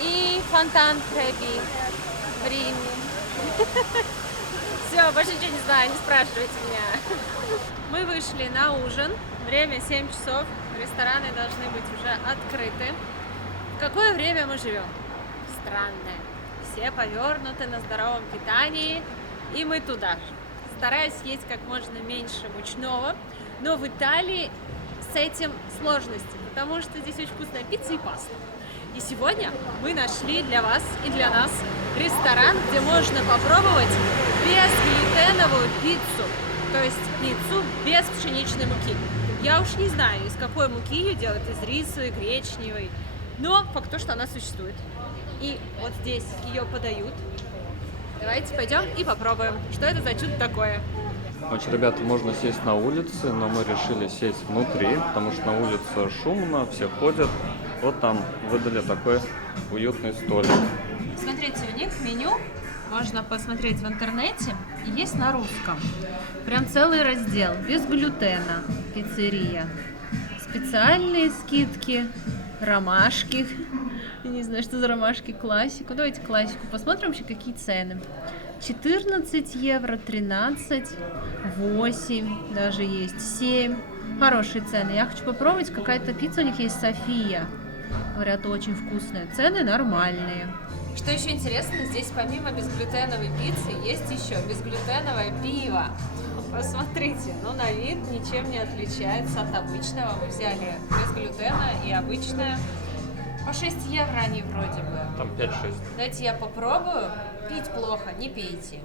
и фонтан Треви в Риме. Все, больше ничего не знаю, не спрашивайте меня. Мы вышли на ужин. Время 7 часов. Рестораны должны быть уже открыты. В какое время мы живем? Странное. Все повернуты на здоровом питании, и мы туда же. Стараюсь есть как можно меньше мучного, но в Италии с этим сложности, потому что здесь очень вкусная пицца и паста. И сегодня мы нашли для вас и для нас ресторан, где можно попробовать безглютеновую пиццу, то есть пиццу без пшеничной муки. Я уж не знаю, из какой муки ее делают, из рисовой, гречневой, но факт то, что она существует. И вот здесь ее подают. Давайте пойдем и попробуем, что это за чудо такое. Значит, ребята, можно сесть на улице, но мы решили сесть внутри, потому что на улице шумно, все ходят. Вот там выдали такой уютный столик. Смотрите, у них меню можно посмотреть в интернете, есть на русском. Прям целый раздел, без глютена, пиццерия. Специальные скидки, ромашки. Я не знаю, что за ромашки, классику. Давайте классику посмотрим вообще, какие цены. 14 евро, 13, 8, даже есть 7. Хорошие цены. Я хочу попробовать, какая-то пицца у них есть, София. Говорят, очень вкусная. Цены нормальные. Что еще интересно, здесь помимо безглютеновой пиццы есть еще безглютеновое пиво. Посмотрите, ну на вид ничем не отличается от обычного. Мы взяли без глютена и обычное. По 6 евро они вроде бы. Там 5-6. Дайте я попробую. Пить плохо, не пейте.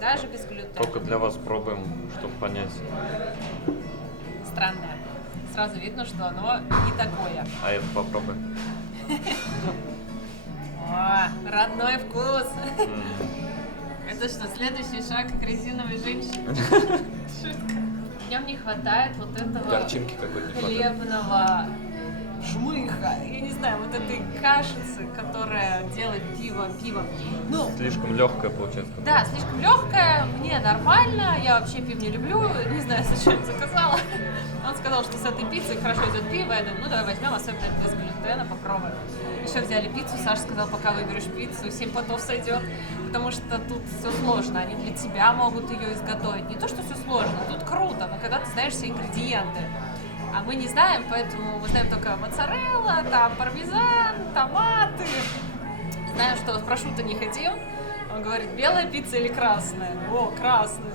Даже без глютена. Только для вас пробуем, чтобы понять. Странное. Сразу видно, что оно не такое. А это попробуй. О, родной вкус. Это что, следующий шаг к резиновой женщине? Шутка. В нем не хватает вот этого Горчинки какой-то не хватает. хлебного жмыха. Я не знаю, вот этой кашицы, которая делает пиво пивом. Ну, Слишком легкое получается. да, слишком легкое, мне нормально, я вообще пиво не люблю, не знаю, зачем заказала. Он сказал, что с этой пиццей хорошо идет пиво, я думаю, ну давай возьмем, особенно без глютена, попробуем. Еще взяли пиццу, Саша сказал, пока выберешь пиццу, 7 потов сойдет, потому что тут все сложно, они для тебя могут ее изготовить. Не то, что все сложно, тут круто, но когда ты знаешь все ингредиенты. А мы не знаем, поэтому мы знаем только моцарелла, там пармезан, томаты. Знаем, что прошутто не хотим. Он говорит, белая пицца или красная? О, красная.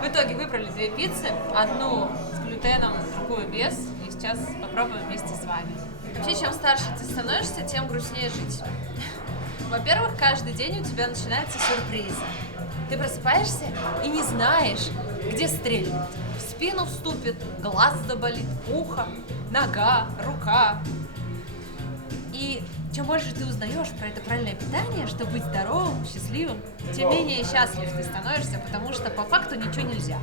В итоге выбрали 2 пиццы, одну с глютеном, другую без. И сейчас попробуем вместе с вами. Вообще, чем старше ты становишься, тем грустнее жить. Во-первых, каждый день у тебя начинается сюрприз. Ты просыпаешься и не знаешь, где стрельнет. В спину вступит, глаз заболит, ухо, нога, рука. И чем больше ты узнаешь про это правильное питание, чтобы быть здоровым, счастливым, тем менее счастлив ты становишься, потому что по факту ничего нельзя.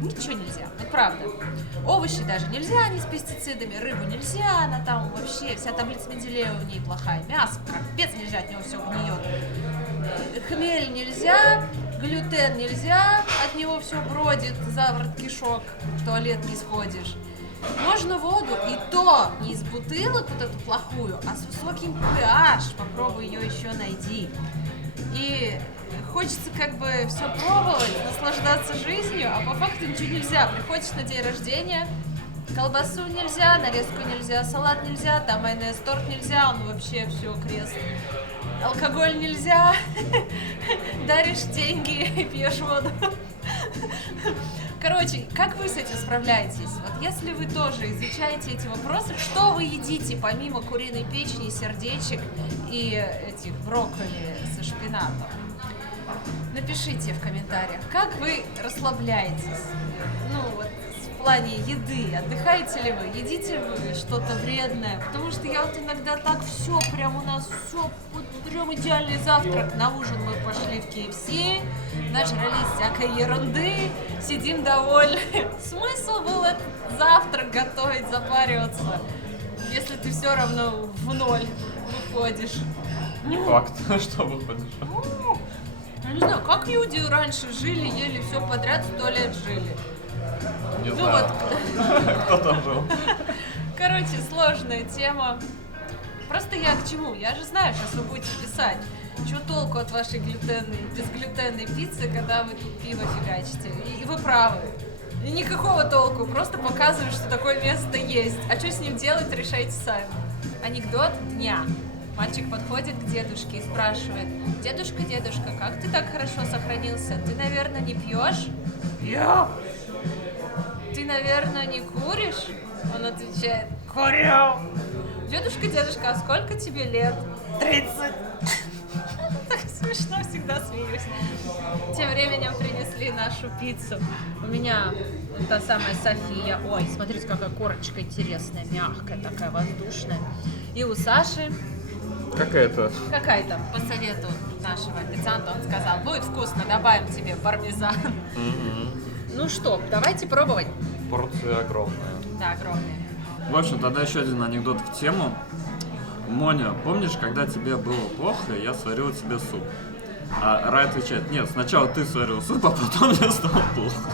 Ничего нельзя, вот правда. Овощи даже нельзя, они с пестицидами, рыбу нельзя, она там вообще, вся таблица Менделеева в ней плохая. Мясо, капец нельзя, от него все гниет. Хмель нельзя, глютен нельзя, от него все бродит, заворот кишок, в туалет не сходишь. Можно воду, и то не из бутылок вот эту плохую, а с высоким pH, попробуй ее еще найди. И хочется как бы все пробовать, наслаждаться жизнью, а по факту ничего нельзя. Приходишь на день рождения, колбасу нельзя, нарезку нельзя, салат нельзя, там майонез, торт нельзя, он вообще все крест. Алкоголь нельзя, даришь деньги, пьешь воду. Короче, как вы с этим справляетесь? Вот если вы тоже изучаете эти вопросы, что вы едите помимо куриной печени, сердечек и этих брокколи со шпинатом? Напишите в комментариях, как вы расслабляетесь. Ну вот в плане еды, отдыхаете ли вы, едите вы что-то вредное? Потому что я вот иногда так все, прям у нас все, вот прям идеальный завтрак. На ужин мы пошли в KFC, нажрались всякой ерунды, сидим довольны. Смысл был этот завтрак готовить, запариваться, если ты все равно в ноль выходишь. Не факт, что выходишь. Я не знаю, как люди раньше жили, ели все подряд, 100 лет жили. Не Ну знаю, вот, кто там жил. короче, сложная тема. Просто я к чему? Я же знаю, сейчас вы будете писать, что толку от вашей безглютенной пиццы, когда вы тут пиво фигачите. И вы правы. И никакого толку, просто показываю, что такое место есть. А что с ним делать, решайте сами. Анекдот дня. Мальчик подходит к дедушке и спрашивает: дедушка, дедушка, как ты так хорошо сохранился? Ты, наверное, не пьешь? Я. Ты, наверное, не куришь? Он отвечает: курю. Дедушка, дедушка, а сколько тебе лет? 30. Так смешно, всегда смеюсь. Тем временем принесли нашу пиццу. У меня та самая София. Ой, смотрите, какая корочка интересная, мягкая, такая воздушная. И у Саши Какая-то. какая-то, по совету нашего официанта, он сказал: будет вкусно, добавим тебе пармезан. Ну что, давайте пробовать. Порция огромная. Да, огромные. В общем, тогда еще один анекдот в тему. Моня, помнишь, когда тебе было плохо, я сварила тебе суп? А Рай отвечает: нет, сначала ты сварил суп, а потом мне стало плохо.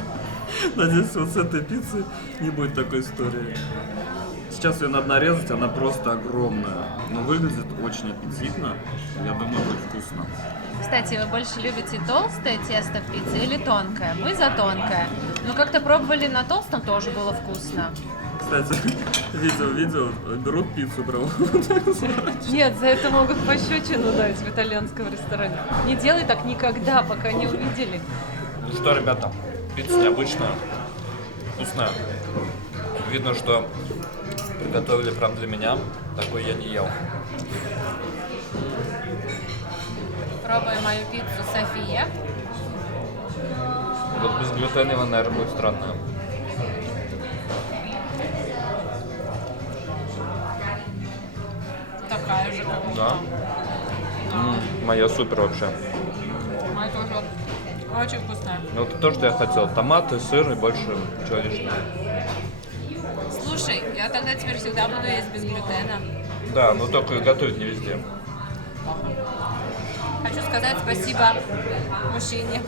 Надеюсь, вот с этой пиццей не будет такой истории. Сейчас ее надо нарезать, она просто огромная. Но выглядит очень аппетитно. Я думаю, будет вкусно. Кстати, вы больше любите толстое тесто в пицце или тонкое? Мы за тонкое. Но как-то пробовали на толстом, тоже было вкусно. Кстати, видео, берут пиццу прям. Нет, за это могут пощечину дать в итальянском ресторане. Не делай так никогда, пока не увидели. Ну что, ребята, пицца необычная, вкусная. Видно, что готовили прям для меня. Такой я не ел. Пробуем мою пиццу София. Вот безглютеновая, наверное, будет странно. Такая же, как Да? Моя супер вообще. моя тоже очень вкусная. Ну, это то, что я хотел. Томаты, сыр и больше ничего лишнего. Слушай, я тогда теперь всегда буду есть без глютена. Да, но только готовить не везде. Хочу сказать спасибо мужчине,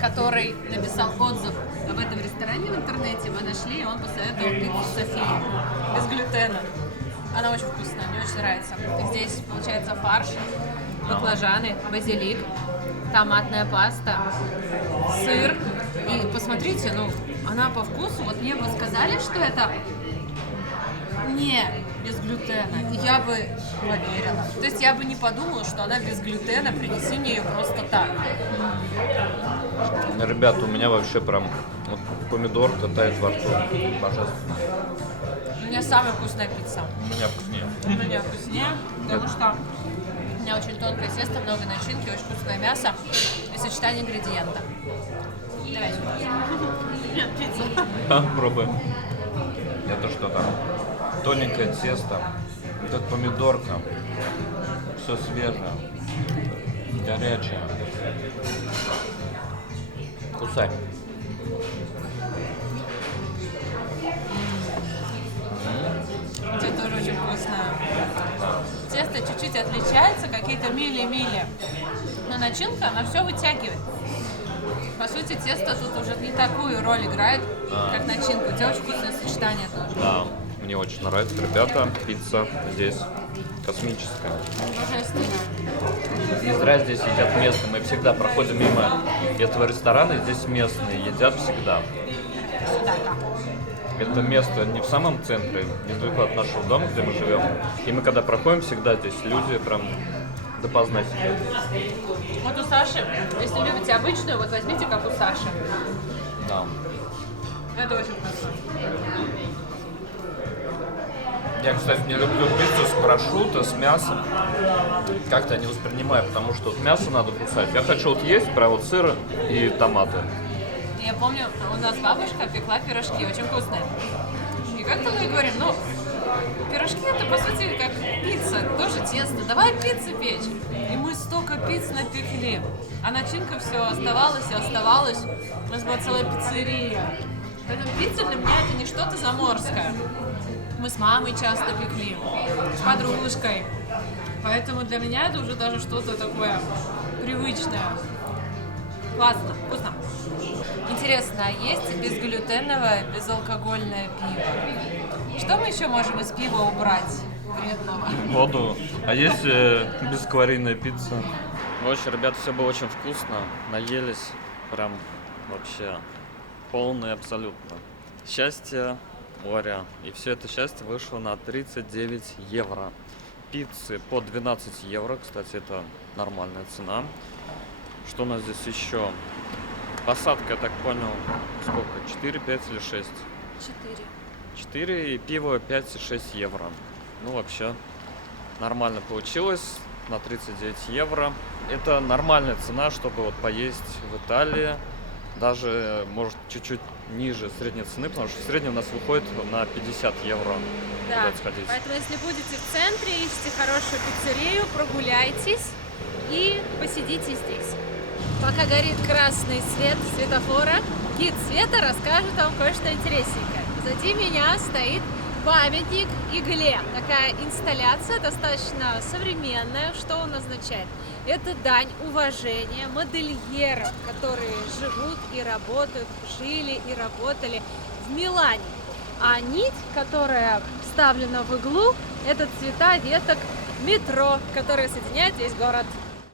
который написал отзыв об этом ресторане в интернете. Мы нашли, и он посоветовал пиццу Софии без глютена. Она очень вкусная, мне очень нравится. Здесь получается фарш, баклажаны, базилик, томатная паста, сыр. И посмотрите, ну, она по вкусу, вот мне бы сказали, что это не без глютена, и я бы поверила. То есть я бы не подумала, что она без глютена, принеси мне ее просто так. Ребята, у меня вообще прям вот, помидорка тает во рту. Божественно. У меня самая вкусная пицца. У меня вкуснее. У меня вкуснее, потому что у меня очень тонкое тесто, много начинки, очень вкусное мясо и сочетание ингредиентов. Давай. Нет, пицца. Пробуем. Это что там? Тоненькое тесто, вот эта помидорка, все свежее, горячее. Кусай. Это тоже очень вкусное. Тесто чуть-чуть отличается, какие-то мили-мили, но начинка, она все вытягивает. По сути, тесто тут уже не такую роль играет, как начинка. У тебя очень вкусное сочетание тоже. Да, мне очень нравится, ребята, пицца здесь космическая. Божественно. Не зря здесь едят местные. Мы всегда проходим мимо этого ресторана, и здесь местные едят всегда. Это место не в самом центре, недалеко от нашего дома, где мы живем. И мы когда проходим, всегда здесь люди прям допоздна сидят. Вот у Саши, если любите обычную, вот возьмите, как у Саши. Да. Это очень вкусно. Я, кстати, не люблю пиццу с прошутто, с мясом. Как-то не воспринимаю, потому что вот мясо надо кусать. Я хочу вот есть про вот сыр и томаты. Я помню, у нас бабушка пекла пирожки, очень вкусные. И как-то мы говорим, ну, пирожки это по сути как пицца, тоже тесто, давай пиццу печь. И мы столько пиц напекли, а начинка все оставалась и оставалась. У нас была целая пиццерия. Поэтому пицца для меня это не что-то заморское. Мы с мамой часто пекли, с подружкой. Поэтому для меня это уже даже что-то такое привычное. Классно, вкусно. Интересно, а есть безглютеновое, безалкогольное пиво? Что мы еще можем из пива убрать вредного? Воду. А есть бескалорийная пицца? В общем, ребята, все было очень вкусно. Наелись прям вообще полное абсолютно. Счастье, море. И все это счастье вышло на 39 евро. Пиццы по 12 евро, кстати, это нормальная цена. Что у нас здесь еще? Посадка, я так понял, сколько? 4, 5 или 6? 4. 4 и пиво 5-6 евро. Ну, вообще, нормально получилось на 39 евро. Это нормальная цена, чтобы вот поесть в Италии. Даже, может, чуть-чуть ниже средней цены, потому что в среднем у нас выходит на 50 евро. Да, Сходить. поэтому если будете в центре, ищите хорошую пиццерию, прогуляйтесь и посидите здесь. Пока горит красный свет светофора, гид Света расскажет вам кое-что интересненькое. Позади меня стоит памятник игле. Такая инсталляция достаточно современная. Что он означает? Это дань уважения модельерам, которые живут и работают, жили и работали в Милане. А нить, которая вставлена в иглу, это цвета веток метро, которые соединяют весь город.